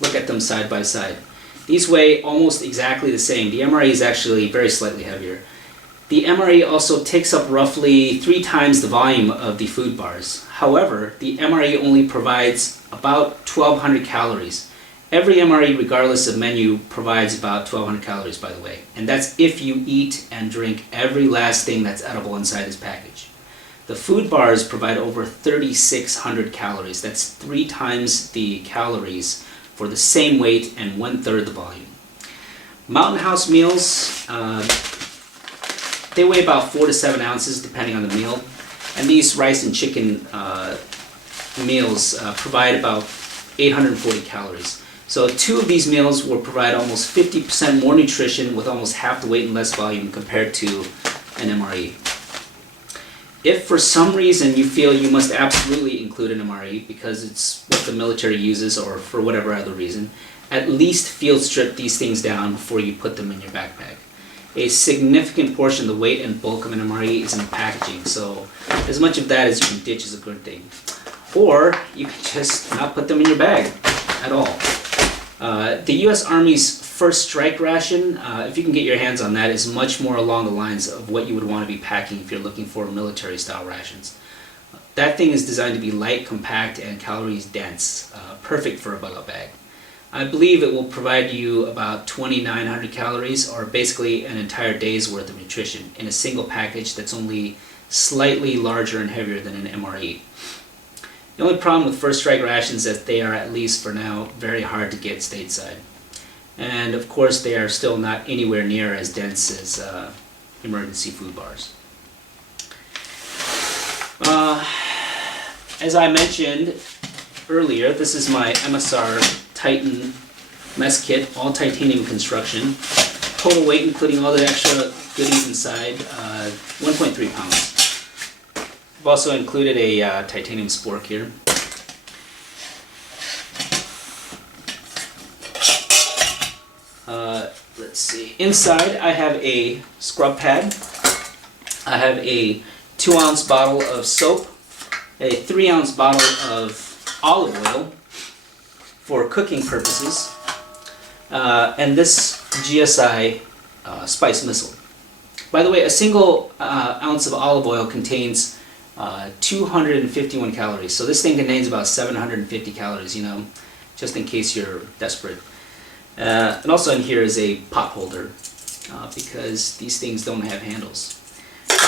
Look at them side by side. These weigh almost exactly the same. The MRE is actually very slightly heavier. The MRE also takes up roughly 3 times the volume of the food bars. However, the MRE only provides about 1,200 calories. Every MRE, regardless of menu, provides about 1,200 calories, by the way. And that's if you eat and drink every last thing that's edible inside this package. The food bars provide over 3,600 calories. That's 3 times the calories for the same weight and 1/3 the volume. Mountain House meals, they weigh about 4 to 7 ounces depending on the meal. And these rice and chicken meals provide about 840 calories. So 2 of these meals will provide almost 50% more nutrition with almost half the weight and less volume compared to an MRE. If for some reason you feel you must absolutely include an MRE because it's what the military uses or for whatever other reason, at least field strip these things down before you put them in your backpack. A significant portion of the weight and bulk of an MRE is in the packaging, so as much of that as you can ditch is a good thing. Or you can just not put them in your bag at all. The U.S. Army's First Strike ration, if you can get your hands on that, is much more along the lines of what you would want to be packing if you're looking for military-style rations. That thing is designed to be light, compact, and calories dense, perfect for a bug-out bag. I believe it will provide you about 2,900 calories, or basically an entire day's worth of nutrition, in a single package that's only slightly larger and heavier than an MRE. The only problem with First Strike rations is that they are, at least for now, very hard to get stateside. And of course they are still not anywhere near as dense as emergency food bars. As I mentioned earlier, this is my MSR Titan mess kit, all titanium construction. Total weight, including all the extra goodies inside, 1.3 pounds. I've also included a titanium spork here. Let's see. Inside I have a scrub pad. I have a 2-ounce bottle of soap, a 3-ounce bottle of olive oil for cooking purposes, and this GSI spice missile. By the way, a single ounce of olive oil contains 251 calories, so this thing contains about 750 calories, you know, just in case you're desperate. And also in here is a pot holder, because these things don't have handles.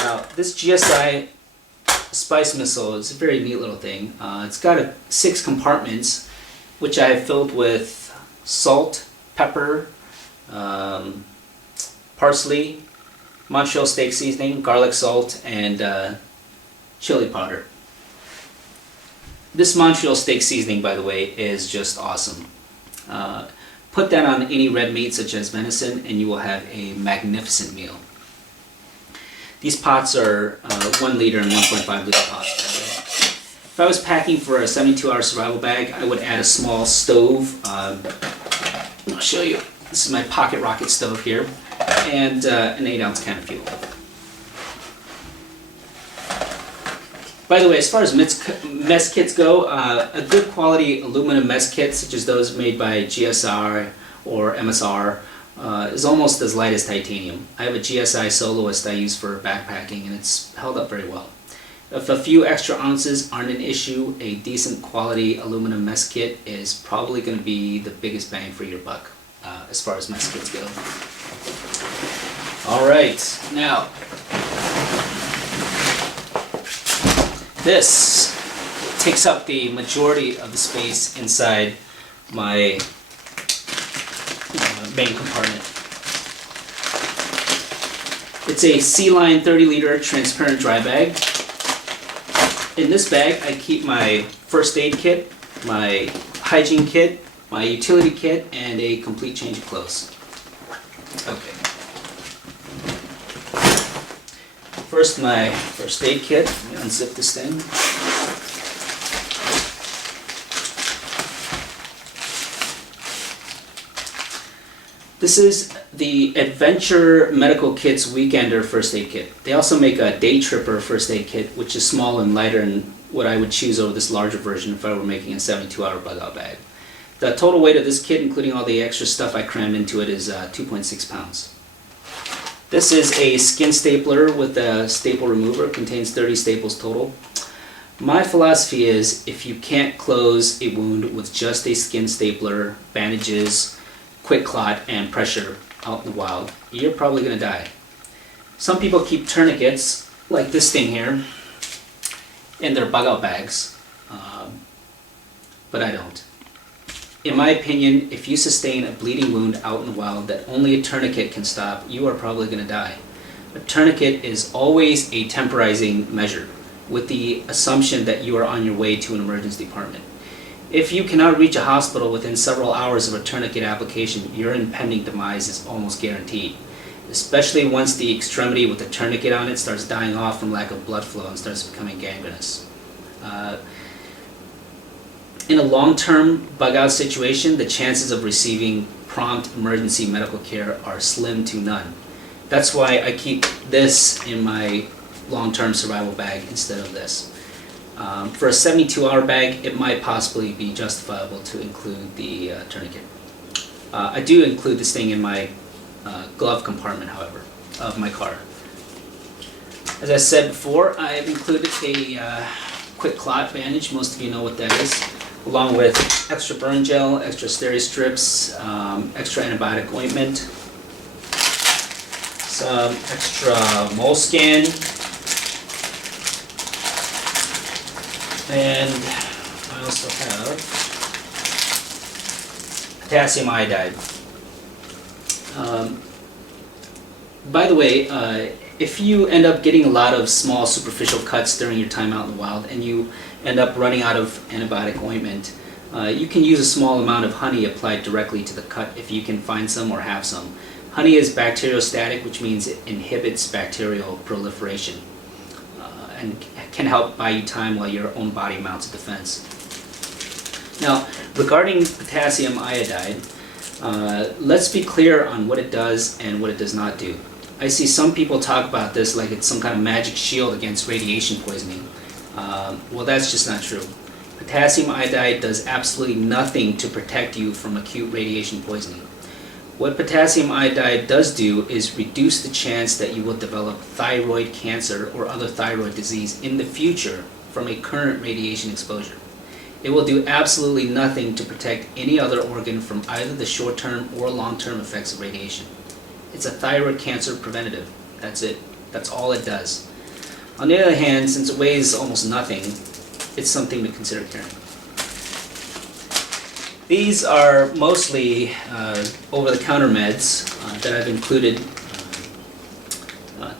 Now, this GSI spice missile is a very neat little thing. It's got 6 compartments, which I have filled with salt, pepper, parsley, Montreal steak seasoning, garlic salt, and chili powder. This Montreal steak seasoning, by the way, is just awesome. Put that on any red meat such as venison and you will have a magnificent meal. These pots are 1 liter and 1.5 liter pots. If I was packing for a 72-hour survival bag, I would add a small stove. I'll show you. This is my pocket rocket stove here, and an 8-ounce can of fuel. By the way, as far as mess kits go, a good quality aluminum mess kit, such as those made by GSR or MSR, is almost as light as titanium. I have a GSI Soloist I use for backpacking, and it's held up very well. If a few extra ounces aren't an issue, a decent quality aluminum mess kit is probably going to be the biggest bang for your buck as far as mess kits go. Alright, now this takes up the majority of the space inside my main compartment. It's a Sea-Line 30-liter transparent dry bag. In this bag I keep my first aid kit, my hygiene kit, my utility kit, and a complete change of clothes. Okay. First, my first aid kit. Let me unzip this thing. This is the Adventure Medical Kit's Weekender First Aid Kit. They also make a Day Tripper First Aid Kit, which is small and lighter and what I would choose over this larger version if I were making a 72-hour bug-out bag. The total weight of this kit, including all the extra stuff I crammed into it, is 2.6 pounds. This is a skin stapler with a staple remover. It contains 30 staples total. My philosophy is if you can't close a wound with just a skin stapler, bandages, quick clot, and pressure out in the wild, you're probably going to die. Some people keep tourniquets, like this thing here, in their bug out bags, but I don't. In my opinion, if you sustain a bleeding wound out in the wild that only a tourniquet can stop, you are probably going to die. A tourniquet is always a temporizing measure, with the assumption that you are on your way to an emergency department. If you cannot reach a hospital within several hours of a tourniquet application, your impending demise is almost guaranteed, especially once the extremity with the tourniquet on it starts dying off from lack of blood flow and starts becoming gangrenous. In a long-term bug-out situation, the chances of receiving prompt emergency medical care are slim to none. That's why I keep this in my long-term survival bag instead of this. For a 72-hour bag, it might possibly be justifiable to include the tourniquet. I do include this thing in my glove compartment, however, of my car. As I said before, I've included a quick clot bandage. Most of you know what that is, along with extra burn gel, extra steri strips, extra antibiotic ointment, some extra moleskin, and I also have potassium iodide. By the way, if you end up getting a lot of small superficial cuts during your time out in the wild and you end up running out of antibiotic ointment, you can use a small amount of honey applied directly to the cut if you can find some or have some. Honey is bacteriostatic, which means it inhibits bacterial proliferation and can help buy you time while your own body mounts a defense. Now, regarding potassium iodide, let's be clear on what it does and what it does not do. I see some people talk about this like it's some kind of magic shield against radiation poisoning. Well, that's just not true. Potassium iodide does absolutely nothing to protect you from acute radiation poisoning. What potassium iodide does do is reduce the chance that you will develop thyroid cancer or other thyroid disease in the future from a current radiation exposure. It will do absolutely nothing to protect any other organ from either the short-term or long-term effects of radiation. It's a thyroid cancer preventative. That's it. That's all it does. On the other hand, since it weighs almost nothing, it's something to consider carrying. These are mostly over-the-counter meds that I've included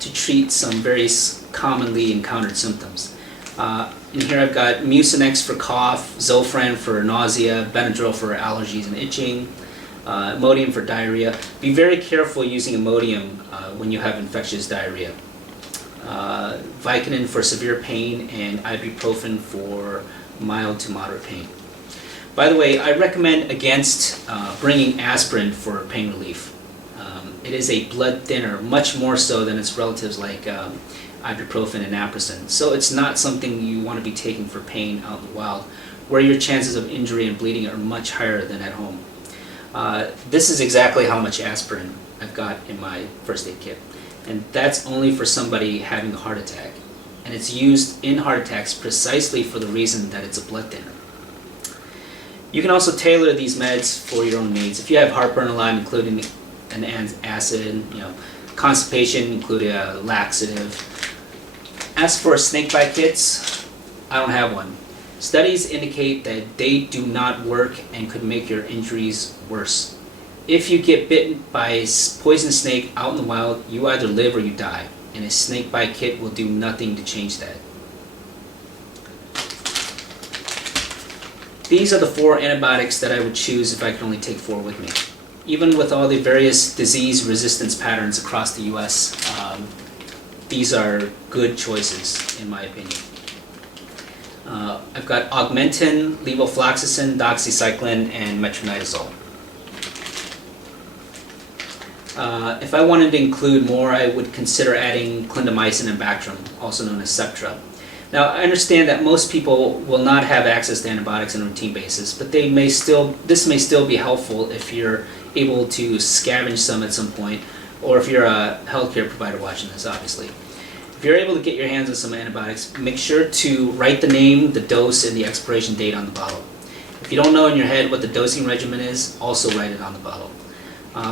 to treat some very commonly encountered symptoms. In here I've got Mucinex for cough, Zofran for nausea, Benadryl for allergies and itching, Imodium for diarrhea. Be very careful using Imodium when you have infectious diarrhea. Vicodin for severe pain, and ibuprofen for mild to moderate pain. By the way, I recommend against bringing aspirin for pain relief. It is a blood thinner, much more so than its relatives like ibuprofen and naproxen. So it's not something you want to be taking for pain out in the wild, where your chances of injury and bleeding are much higher than at home. This is exactly how much aspirin I've got in my first aid kit. And that's only for somebody having a heart attack. And it's used in heart attacks precisely for the reason that it's a blood thinner. You can also tailor these meds for your own needs. If you have heartburn a lot, including an acid, constipation, including a laxative. As for snakebite kits, I don't have one. Studies indicate that they do not work and could make your injuries worse. If you get bitten by a poison snake out in the wild, you either live or you die, and a snakebite kit will do nothing to change that. These are the 4 antibiotics that I would choose if I could only take 4 with me. Even with all the various disease resistance patterns across the US, these are good choices in my opinion. I've got Augmentin, levofloxacin, doxycycline, and metronidazole. If I wanted to include more, I would consider adding clindamycin and Bactrim, also known as Septra. Now, I understand that most people will not have access to antibiotics on a routine basis, but this may still be helpful if you're able to scavenge some at some point, or if you're a healthcare provider watching this, obviously. If you're able to get your hands on some antibiotics, make sure to write the name, the dose, and the expiration date on the bottle. If you don't know in your head what the dosing regimen is, also write it on the bottle.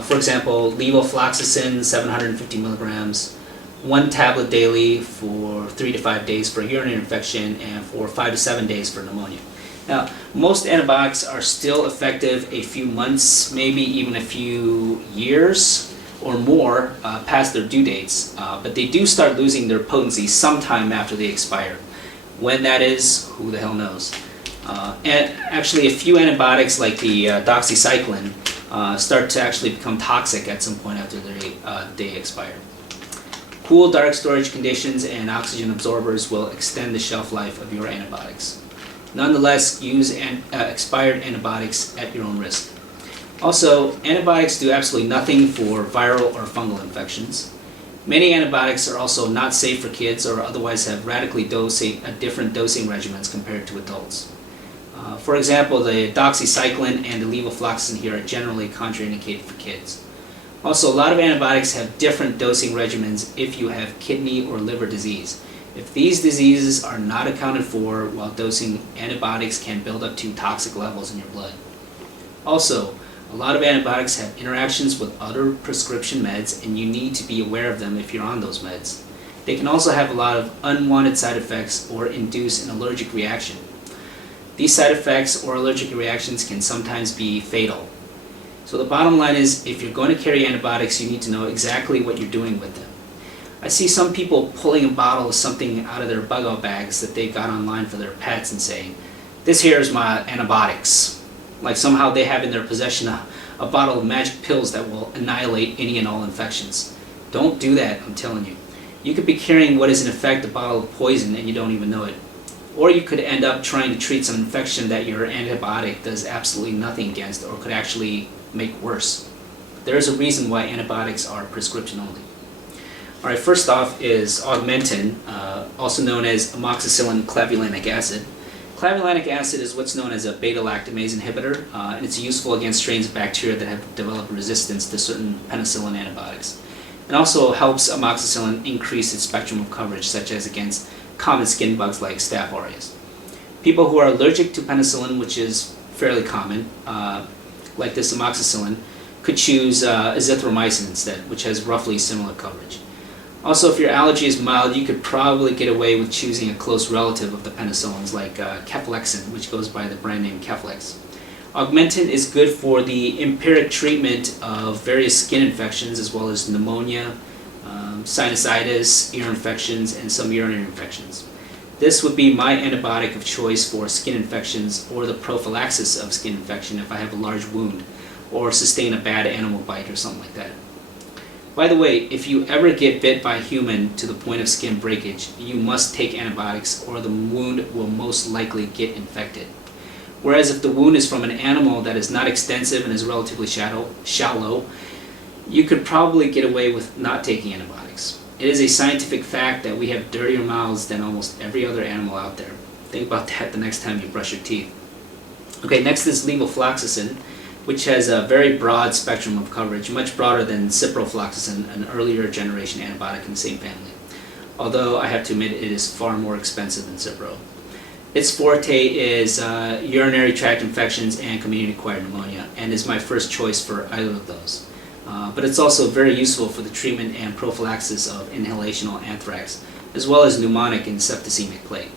For example, levofloxacin, 750 milligrams, 1 tablet daily for 3 to 5 days for a urinary infection and for 5 to 7 days for pneumonia. Now, most antibiotics are still effective a few months, maybe even a few years or more past their due dates, but they do start losing their potency sometime after they expire. When that is, who the hell knows? And actually, a few antibiotics like the doxycycline start to actually become toxic at some point after they expire. Cool, dark storage conditions and oxygen absorbers will extend the shelf life of your antibiotics. Nonetheless, use expired antibiotics at your own risk. Also, antibiotics do absolutely nothing for viral or fungal infections. Many antibiotics are also not safe for kids or otherwise have radically different dosing regimens compared to adults. For example, the doxycycline and the levofloxacin here are generally contraindicated for kids. Also, a lot of antibiotics have different dosing regimens if you have kidney or liver disease. If these diseases are not accounted for while dosing, antibiotics can build up to toxic levels in your blood. Also, a lot of antibiotics have interactions with other prescription meds, and you need to be aware of them if you're on those meds. They can also have a lot of unwanted side effects or induce an allergic reaction. These side effects or allergic reactions can sometimes be fatal. So the bottom line is, if you're going to carry antibiotics, you need to know exactly what you're doing with them. I see some people pulling a bottle of something out of their bug-out bags that they got online for their pets and saying, "This here is my antibiotics." Like somehow they have in their possession a bottle of magic pills that will annihilate any and all infections. Don't do that, I'm telling you. You could be carrying what is in effect a bottle of poison and you don't even know it. Or you could end up trying to treat some infection that your antibiotic does absolutely nothing against, or could actually make worse. There is a reason why antibiotics are prescription only. Alright, first off is augmentin, also known as amoxicillin clavulanic acid. Clavulanic acid is what's known as a beta-lactamase inhibitor, and it's useful against strains of bacteria that have developed resistance to certain penicillin antibiotics. It also helps amoxicillin increase its spectrum of coverage, such as against common skin bugs like Staph aureus. People who are allergic to penicillin, which is fairly common, like this amoxicillin, could choose azithromycin instead, which has roughly similar coverage. Also, if your allergy is mild, you could probably get away with choosing a close relative of the penicillins, like cefalexin, which goes by the brand name Keflex. Augmentin is good for the empiric treatment of various skin infections, as well as pneumonia, sinusitis, ear infections, and some urinary infections. This would be my antibiotic of choice for skin infections or the prophylaxis of skin infection if I have a large wound or sustain a bad animal bite or something like that. By the way, if you ever get bit by a human to the point of skin breakage, you must take antibiotics or the wound will most likely get infected. Whereas if the wound is from an animal that is not extensive and is relatively shallow, you could probably get away with not taking antibiotics. It is a scientific fact that we have dirtier mouths than almost every other animal out there. Think about that the next time you brush your teeth. Okay, next is levofloxacin, which has a very broad spectrum of coverage, much broader than ciprofloxacin, an earlier generation antibiotic in the same family. Although I have to admit it is far more expensive than Cipro. Its forte is urinary tract infections and community-acquired pneumonia, and is my first choice for either of those. But it's also very useful for the treatment and prophylaxis of inhalational anthrax, as well as pneumonic and septicemic plague.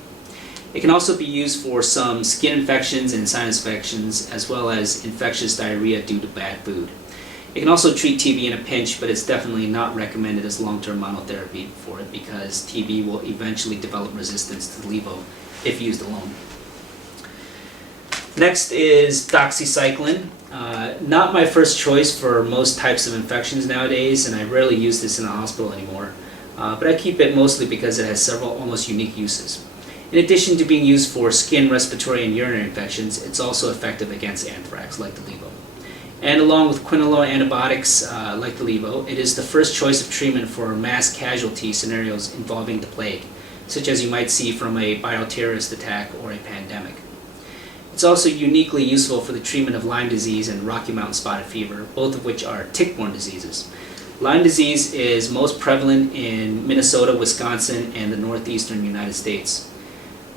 It can also be used for some skin infections and sinus infections, as well as infectious diarrhea due to bad food. It can also treat TB in a pinch, but it's definitely not recommended as long-term monotherapy for it because TB will eventually develop resistance to levo if used alone. Next is doxycycline. Not my first choice for most types of infections nowadays, and I rarely use this in the hospital anymore. But I keep it mostly because it has several almost unique uses. In addition to being used for skin, respiratory, and urinary infections, it's also effective against anthrax, like the levo. And along with quinolone antibiotics, like the levo, it is the first choice of treatment for mass casualty scenarios involving the plague, such as you might see from a bioterrorist attack or a pandemic. It's also uniquely useful for the treatment of Lyme disease and Rocky Mountain spotted fever, both of which are tick-borne diseases. Lyme disease is most prevalent in Minnesota, Wisconsin, and the northeastern United States.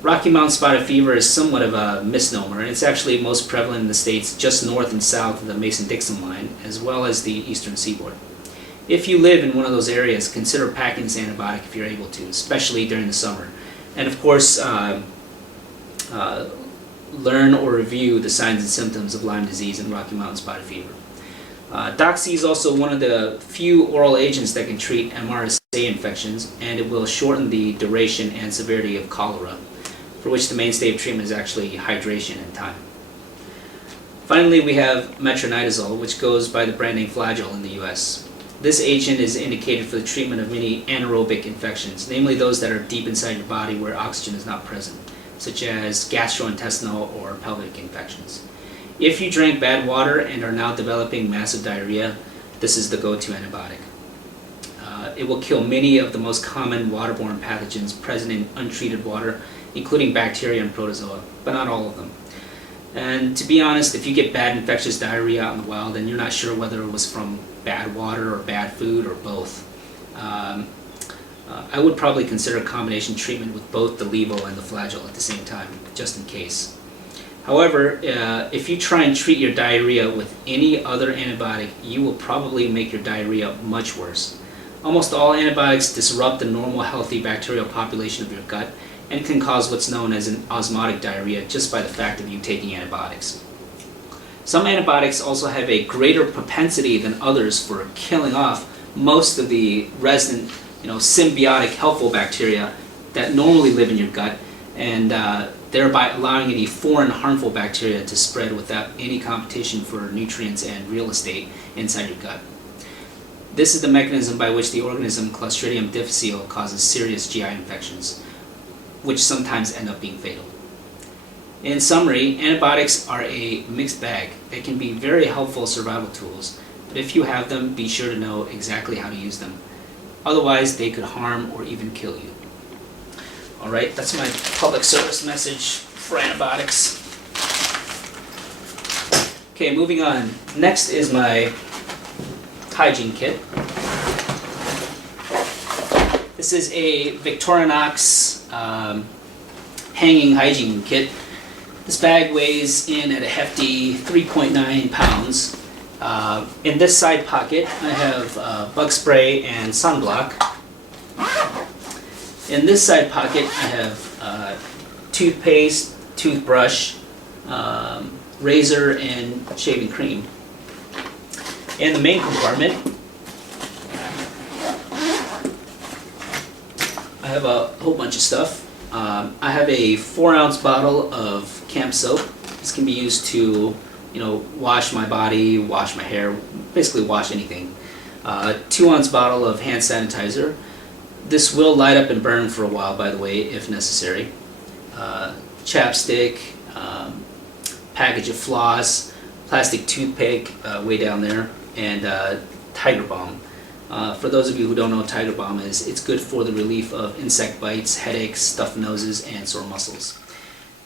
Rocky Mountain spotted fever is somewhat of a misnomer, and it's actually most prevalent in the states just north and south of the Mason-Dixon line, as well as the eastern seaboard. If you live in one of those areas, consider packing this antibiotic if you're able to, especially during the summer. And of course, learn or review the signs and symptoms of Lyme disease and Rocky Mountain spotted fever. Doxy is also one of the few oral agents that can treat MRSA infections, and it will shorten the duration and severity of cholera, for which the mainstay of treatment is actually hydration and time. Finally, we have metronidazole, which goes by the brand name Flagyl in the US. This agent is indicated for the treatment of many anaerobic infections, namely those that are deep inside your body where oxygen is not present, such as gastrointestinal or pelvic infections. If you drank bad water and are now developing massive diarrhea, this is the go-to antibiotic. It will kill many of the most common waterborne pathogens present in untreated water, including bacteria and protozoa, but not all of them. And to be honest, if you get bad infectious diarrhea out in the wild and you're not sure whether it was from bad water or bad food or both, I would probably consider a combination treatment with both the Levo and the Flagyl at the same time, just in case. However, if you try and treat your diarrhea with any other antibiotic, you will probably make your diarrhea much worse. Almost all antibiotics disrupt the normal healthy bacterial population of your gut and can cause what's known as an osmotic diarrhea just by the fact of you taking antibiotics. Some antibiotics also have a greater propensity than others for killing off most of the resident, symbiotic helpful bacteria that normally live in your gut, and thereby allowing any foreign harmful bacteria to spread without any competition for nutrients and real estate inside your gut. This is the mechanism by which the organism Clostridium difficile causes serious GI infections, which sometimes end up being fatal. In summary, antibiotics are a mixed bag. They can be very helpful survival tools, but if you have them, be sure to know exactly how to use them. Otherwise, they could harm or even kill you. Alright, that's my public service message for antibiotics. Okay, moving on. Next is my hygiene kit. This is a Victorinox hanging hygiene kit. This bag weighs in at a hefty 3.9 pounds. In this side pocket, I have bug spray and sunblock. In this side pocket, I have toothpaste, toothbrush, razor, and shaving cream. In the main compartment, I have a whole bunch of stuff. I have a 4-ounce bottle of camp soap. This can be used to, wash my body, wash my hair, basically wash anything. 2-ounce bottle of hand sanitizer. This will light up and burn for a while, by the way, if necessary. Chapstick, package of floss, plastic toothpick way down there, and Tiger Balm. For those of you who don't know what Tiger Balm is, it's good for the relief of insect bites, headaches, stuffed noses, and sore muscles.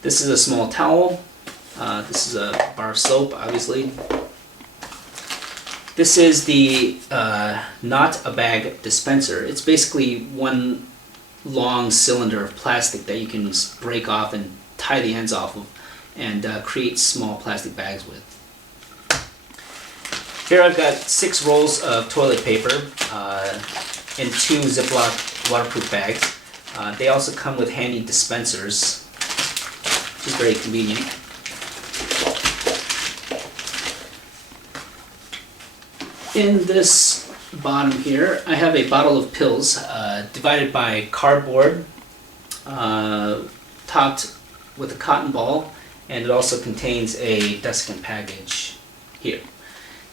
This is a small towel. This is a bar of soap, obviously. This is the Not a Bag dispenser. It's basically one long cylinder of plastic that you can break off and tie the ends off of and create small plastic bags with. Here I've got 6 rolls of toilet paper in 2 Ziploc waterproof bags. They also come with handy dispensers, which is very convenient. In this bottom here, I have a bottle of pills divided by cardboard, topped with a cotton ball, and it also contains a desiccant package here.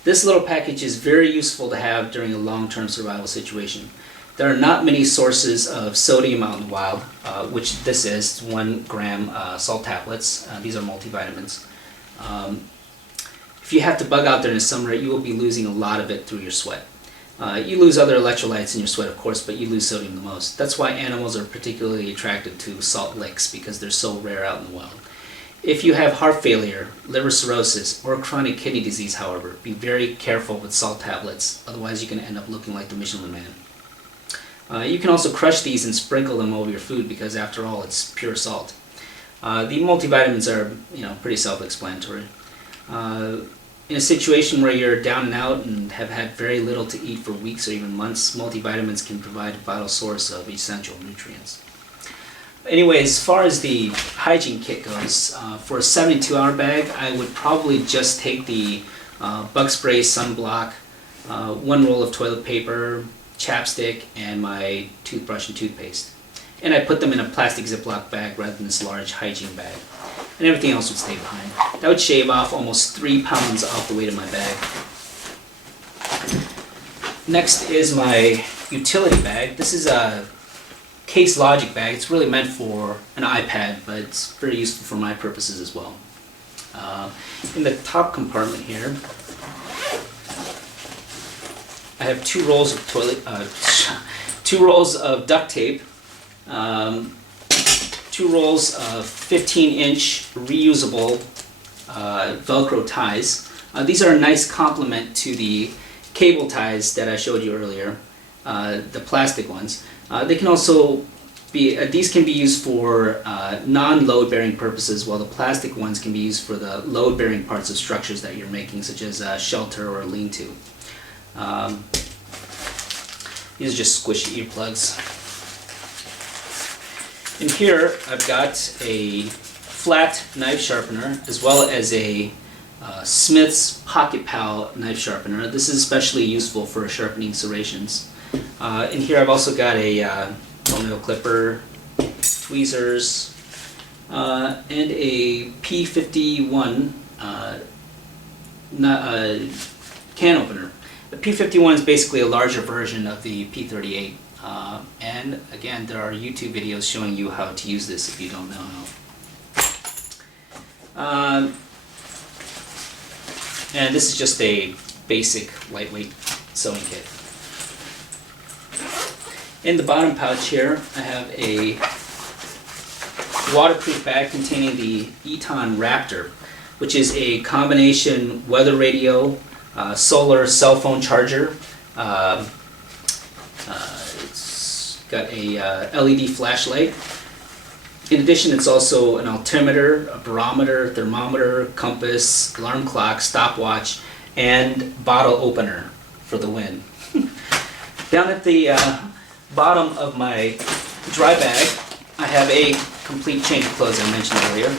This little package is very useful to have during a long-term survival situation. There are not many sources of sodium out in the wild, which this is 1 gram salt tablets. These are multivitamins. If you have to bug out there in the summer, you will be losing a lot of it through your sweat. You lose other electrolytes in your sweat, of course, but you lose sodium the most. That's why animals are particularly attracted to salt licks, because they're so rare out in the wild. If you have heart failure, liver cirrhosis, or chronic kidney disease, however, be very careful with salt tablets, otherwise you can end up looking like the Michelin Man. You can also crush these and sprinkle them over your food, because after all, it's pure salt. The multivitamins are, pretty self-explanatory. In a situation where you're down and out and have had very little to eat for weeks or even months, multivitamins can provide a vital source of essential nutrients. Anyway, as far as the hygiene kit goes, for a 72-hour bag, I would probably just take the bug spray, sunblock, one roll of toilet paper, chapstick, and my toothbrush and toothpaste. And I put them in a plastic Ziploc bag rather than this large hygiene bag. And everything else would stay behind. That would shave off almost 3 pounds off the weight of my bag. Next is my utility bag. This is a Case Logic bag. It's really meant for an iPad, but it's very useful for my purposes as well. In the top compartment here, I have 2 rolls of two rolls of duct tape, 2 rolls of 15-inch reusable Velcro ties. These are a nice complement to the cable ties that I showed you earlier, the plastic ones. They can also be, these can be used for non-load-bearing purposes, while the plastic ones can be used for the load-bearing parts of structures that you're making, such as shelter or lean-to. These are just squishy earplugs. In here, I've got a flat knife sharpener, as well as a Smith's Pocket Pal knife sharpener. This is especially useful for sharpening serrations. In here, I've also got a toenail clipper, tweezers, and a P51 can opener. The P51 is basically a larger version of the P38. And again, there are YouTube videos showing you how to use this if you don't know how. And this is just a basic lightweight sewing kit. In the bottom pouch here, I have a waterproof bag containing the Eton Raptor, which is a combination weather radio, solar cell phone charger. It's got a LED flashlight. In addition, it's also an altimeter, a barometer, thermometer, compass, alarm clock, stopwatch, and bottle opener for the win. Down at the bottom of my dry bag, I have a complete change of clothes I mentioned earlier.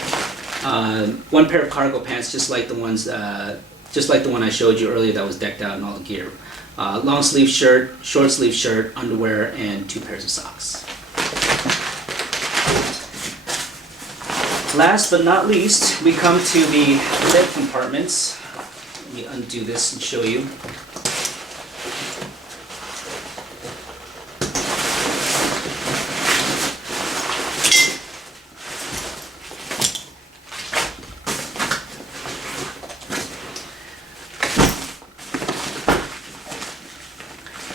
One pair of cargo pants, just like the one I showed you earlier that was decked out in all the gear. Long sleeve shirt, short sleeve shirt, underwear, and 2 pairs of socks. Last but not least, we come to the lid compartments. Let me undo this and show you.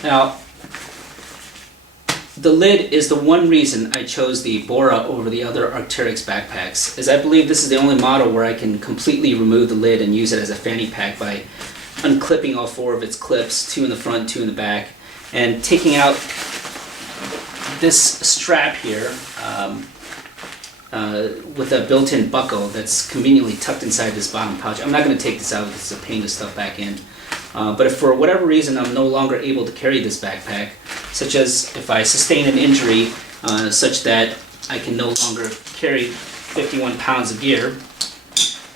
Now, the lid is the one reason I chose the Bora over the other Arc'teryx backpacks, as I believe this is the only model where I can completely remove the lid and use it as a fanny pack by unclipping all 4 of its clips, 2 in the front, 2 in the back, and taking out this strap here with a built-in buckle that's conveniently tucked inside this bottom pouch. I'm not going to take this out because it's a pain to stuff back in. But if for whatever reason I'm no longer able to carry this backpack, such as if I sustain an injury such that I can no longer carry 51 pounds of gear,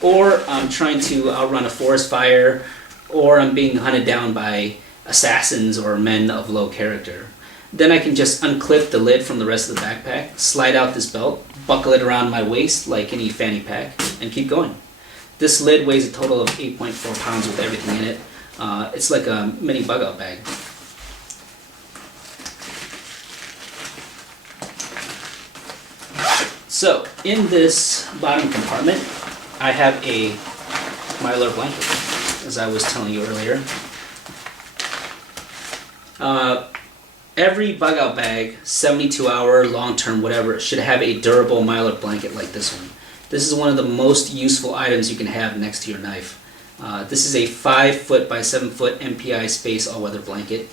or I'm trying to outrun a forest fire, or I'm being hunted down by assassins or men of low character, then I can just unclip the lid from the rest of the backpack, slide out this belt, buckle it around my waist like any fanny pack, and keep going. This lid weighs a total of 8.4 pounds with everything in it. It's like a mini bug-out bag. So, in this bottom compartment, I have a Mylar blanket, as I was telling you earlier. Every bug out bag, 72-hour, long-term, whatever, should have a durable mylar blanket like this one. This is one of the most useful items you can have next to your knife. This is a 5 foot by 7 foot MPI space all-weather blanket.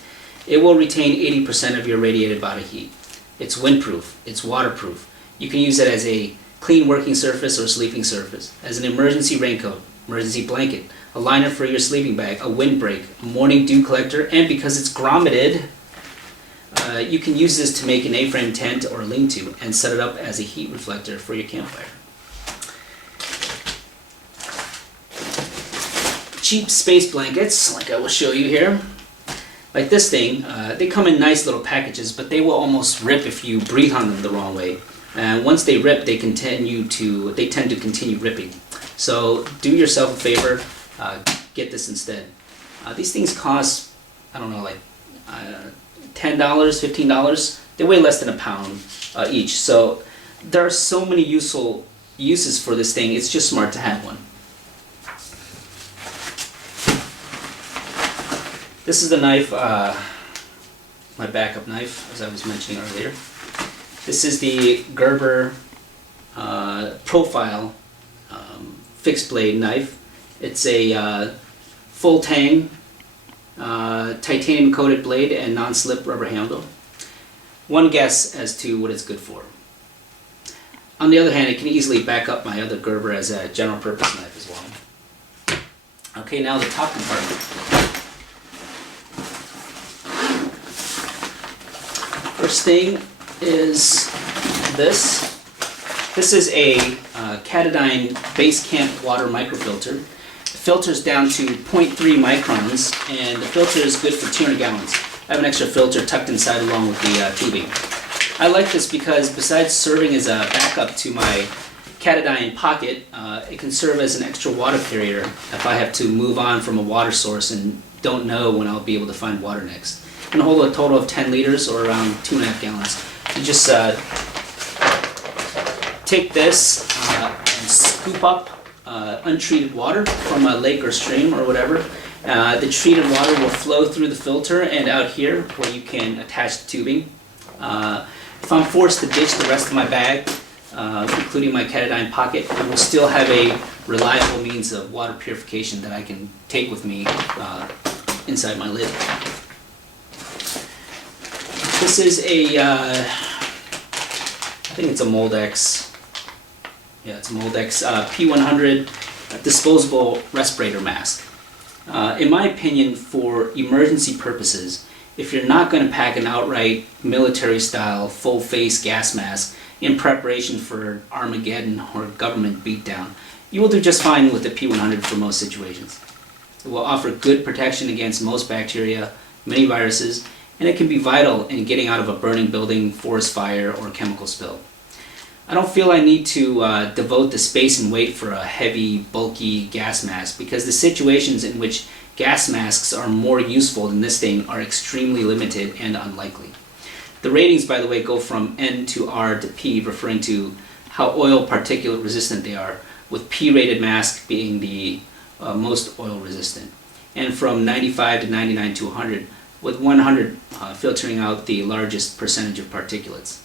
It will retain 80% of your radiated body heat. It's windproof, it's waterproof. You can use it as a clean working surface or sleeping surface, as an emergency raincoat, emergency blanket, a liner for your sleeping bag, a windbreak, a morning dew collector, and because it's grommeted, you can use this to make an A-frame tent or lean-to and set it up as a heat reflector for your campfire. Cheap space blankets, like I will show you here, like this thing, they come in nice little packages, but they will almost rip if you breathe on them the wrong way. And once they rip, they tend to continue ripping. So do yourself a favor, get this instead. These things cost, I don't know, like $10, $15. They weigh less than a pound each. So there are so many useful uses for this thing. It's just smart to have one. This is the knife, my backup knife, as I was mentioning earlier. This is the Gerber Profile fixed blade knife. It's a full tang, titanium coated blade and non-slip rubber handle. One guess as to what it's good for. On the other hand, it can easily back up my other Gerber as a general purpose knife as well. Okay, now the top compartment. First thing is this. This is a Katadyn Base Camp water microfilter. It filters down to 0.3 microns, and the filter is good for 200 gallons. I have an extra filter tucked inside along with the tubing. I like this because besides serving as a backup to my Katadyn pocket, it can serve as an extra water carrier if I have to move on from a water source and don't know when I'll be able to find water next. It can hold a total of 10 liters or around 2.5 gallons. You just take this and scoop up untreated water from a lake or stream or whatever. The treated water will flow through the filter and out here where you can attach the tubing. If I'm forced to ditch the rest of my bag, including my Katadyn pocket, I will still have a reliable means of water purification that I can take with me inside my lid. This is a, I think it's a Moldex. Yeah, it's a Moldex P100 disposable respirator mask. In my opinion, for emergency purposes, if you're not going to pack an outright military-style full-face gas mask in preparation for Armageddon or government beatdown, you will do just fine with the P100 for most situations. It will offer good protection against most bacteria, many viruses, and it can be vital in getting out of a burning building, forest fire, or chemical spill. I don't feel I need to devote the space and weight for a heavy, bulky gas mask because the situations in which gas masks are more useful than this thing are extremely limited and unlikely. The ratings, by the way, go from N to R to P, referring to how oil particulate resistant they are, with P-rated mask being the most oil resistant, and from 95 to 99 to 100, with 100 filtering out the largest percentage of particulates.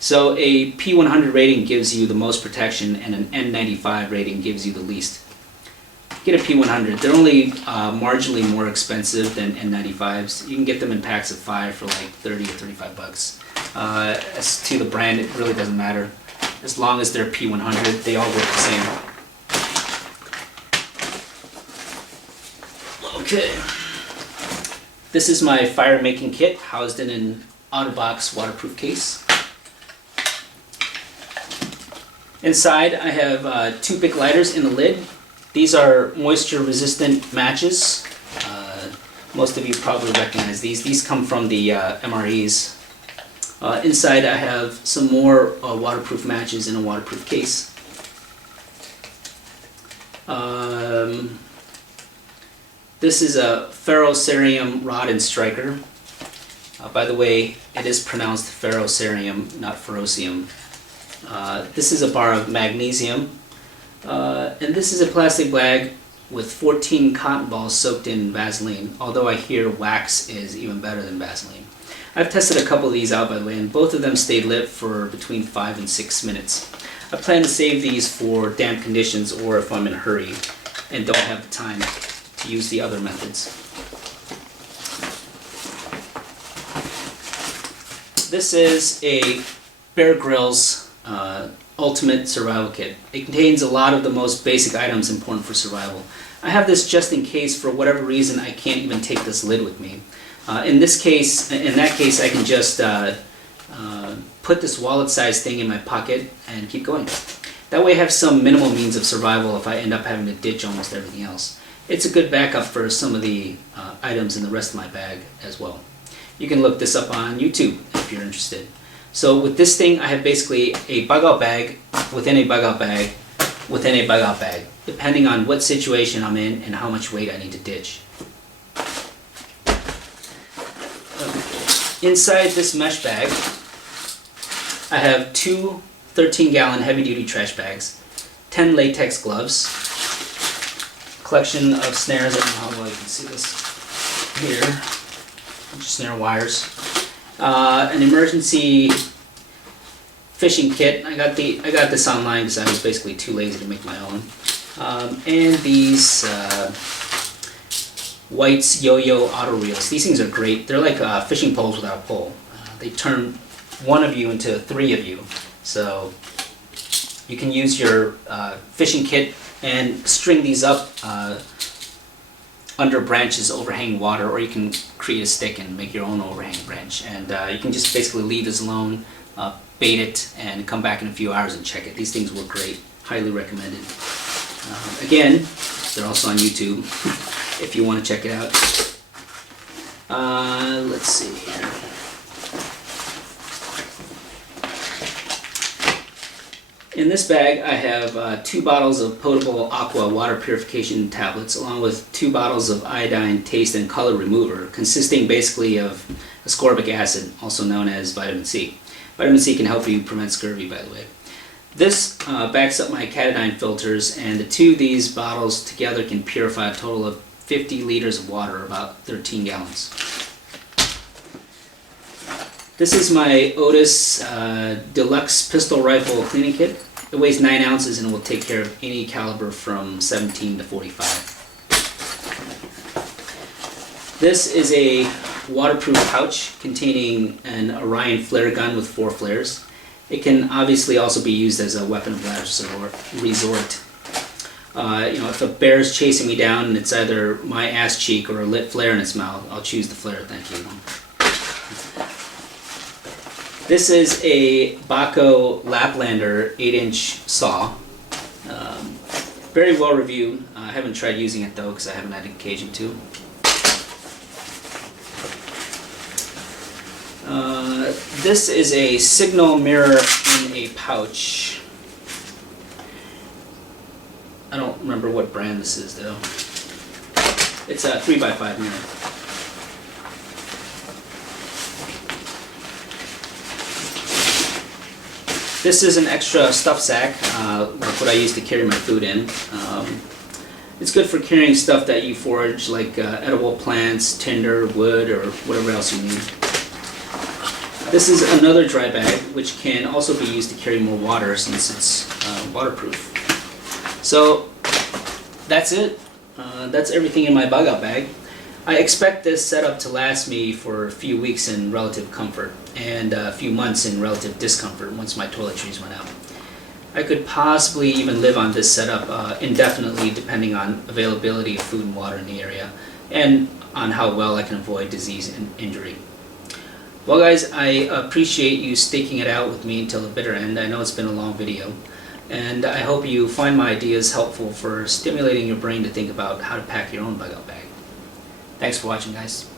So a P100 rating gives you the most protection and an N95 rating gives you the least. Get a P100. They're only marginally more expensive than N95s. You can get them in packs of 5 for like 30 or 35 bucks. As to the brand, it really doesn't matter. As long as they're P100, they all work the same. Okay. This is my fire making kit housed in an out-of-box waterproof case. Inside I have 2 Bic lighters in the lid. These are moisture resistant matches. Most of you probably recognize these. These come from the MREs. Inside I have some more waterproof matches in a waterproof case. This is a ferrocerium rod and striker. By the way, it is pronounced ferrocerium, not ferrocium. This is a bar of magnesium, and this is a plastic bag with 14 cotton balls soaked in Vaseline, although I hear wax is even better than Vaseline. I've tested a couple of these out, by the way, and both of them stayed lit for between 5 and 6 minutes. I plan to save these for damp conditions or if I'm in a hurry and don't have the time to use the other methods. This is a Bear Grylls Ultimate Survival Kit. It contains a lot of the most basic items important for survival. I have this just in case for whatever reason I can't even take this lid with me. In that case, I can just put this wallet-sized thing in my pocket and keep going. That way I have some minimal means of survival if I end up having to ditch almost everything else. It's a good backup for some of the items in the rest of my bag as well. You can look this up on YouTube if you're interested. So with this thing, I have basically a bug-out bag within a bug-out bag within a bug-out bag, depending on what situation I'm in and how much weight I need to ditch. Inside this mesh bag, I have 2 13-gallon heavy-duty trash bags, 10 latex gloves, a collection of snares. I don't know how well you can see this here. Snare wires, an emergency fishing kit. I got this online because I was basically too lazy to make my own. And these White's Yo-Yo auto reels. These things are great. They're like fishing poles without a pole. They turn one of you into 3 of you. So you can use your fishing kit and string these up under branches overhanging water, or you can create a stick and make your own overhanging branch. And you can just basically leave this alone, bait it, and come back in a few hours and check it. These things work great. Highly recommended. Again, they're also on YouTube if you want to check it out. Let's see here. In this bag, I have 2 bottles of potable aqua water purification tablets, along with 2 bottles of iodine taste and color remover, consisting basically of ascorbic acid, also known as vitamin C. Vitamin C can help you prevent scurvy, by the way. This backs up my Catadine filters, and the 2 of these bottles together can purify a total of 50 liters of water, about 13 gallons. This is my Otis Deluxe Pistol Rifle Cleaning Kit. It weighs 9 ounces and will take care of any caliber from 17 to 45. This is a waterproof pouch containing an Orion flare gun with 4 flares. It can obviously also be used as a weapon of last resort. If a bear is chasing me down and it's either my ass cheek or a lit flare in its mouth, I'll choose the flare, thank you. This is a Baco Laplander 8-inch saw. Very well reviewed. I haven't tried using it though because I haven't had an occasion to. This is a signal mirror in a pouch. I don't remember what brand this is though. It's a 3x5 mirror. This is an extra stuff sack, like what I use to carry my food in. It's good for carrying stuff that you forage, like edible plants, tinder, wood, or whatever else you need. This is another dry bag, which can also be used to carry more water since it's waterproof. So that's it. That's everything in my bug-out bag. I expect this setup to last me for a few weeks in relative comfort and a few months in relative discomfort once my toiletries run out. I could possibly even live on this setup indefinitely, depending on availability of food and water in the area and on how well I can avoid disease and injury. Well guys, I appreciate you sticking it out with me until the bitter end. I know it's been a long video, and I hope you find my ideas helpful for stimulating your brain to think about how to pack your own bug-out bag. Thanks for watching, guys.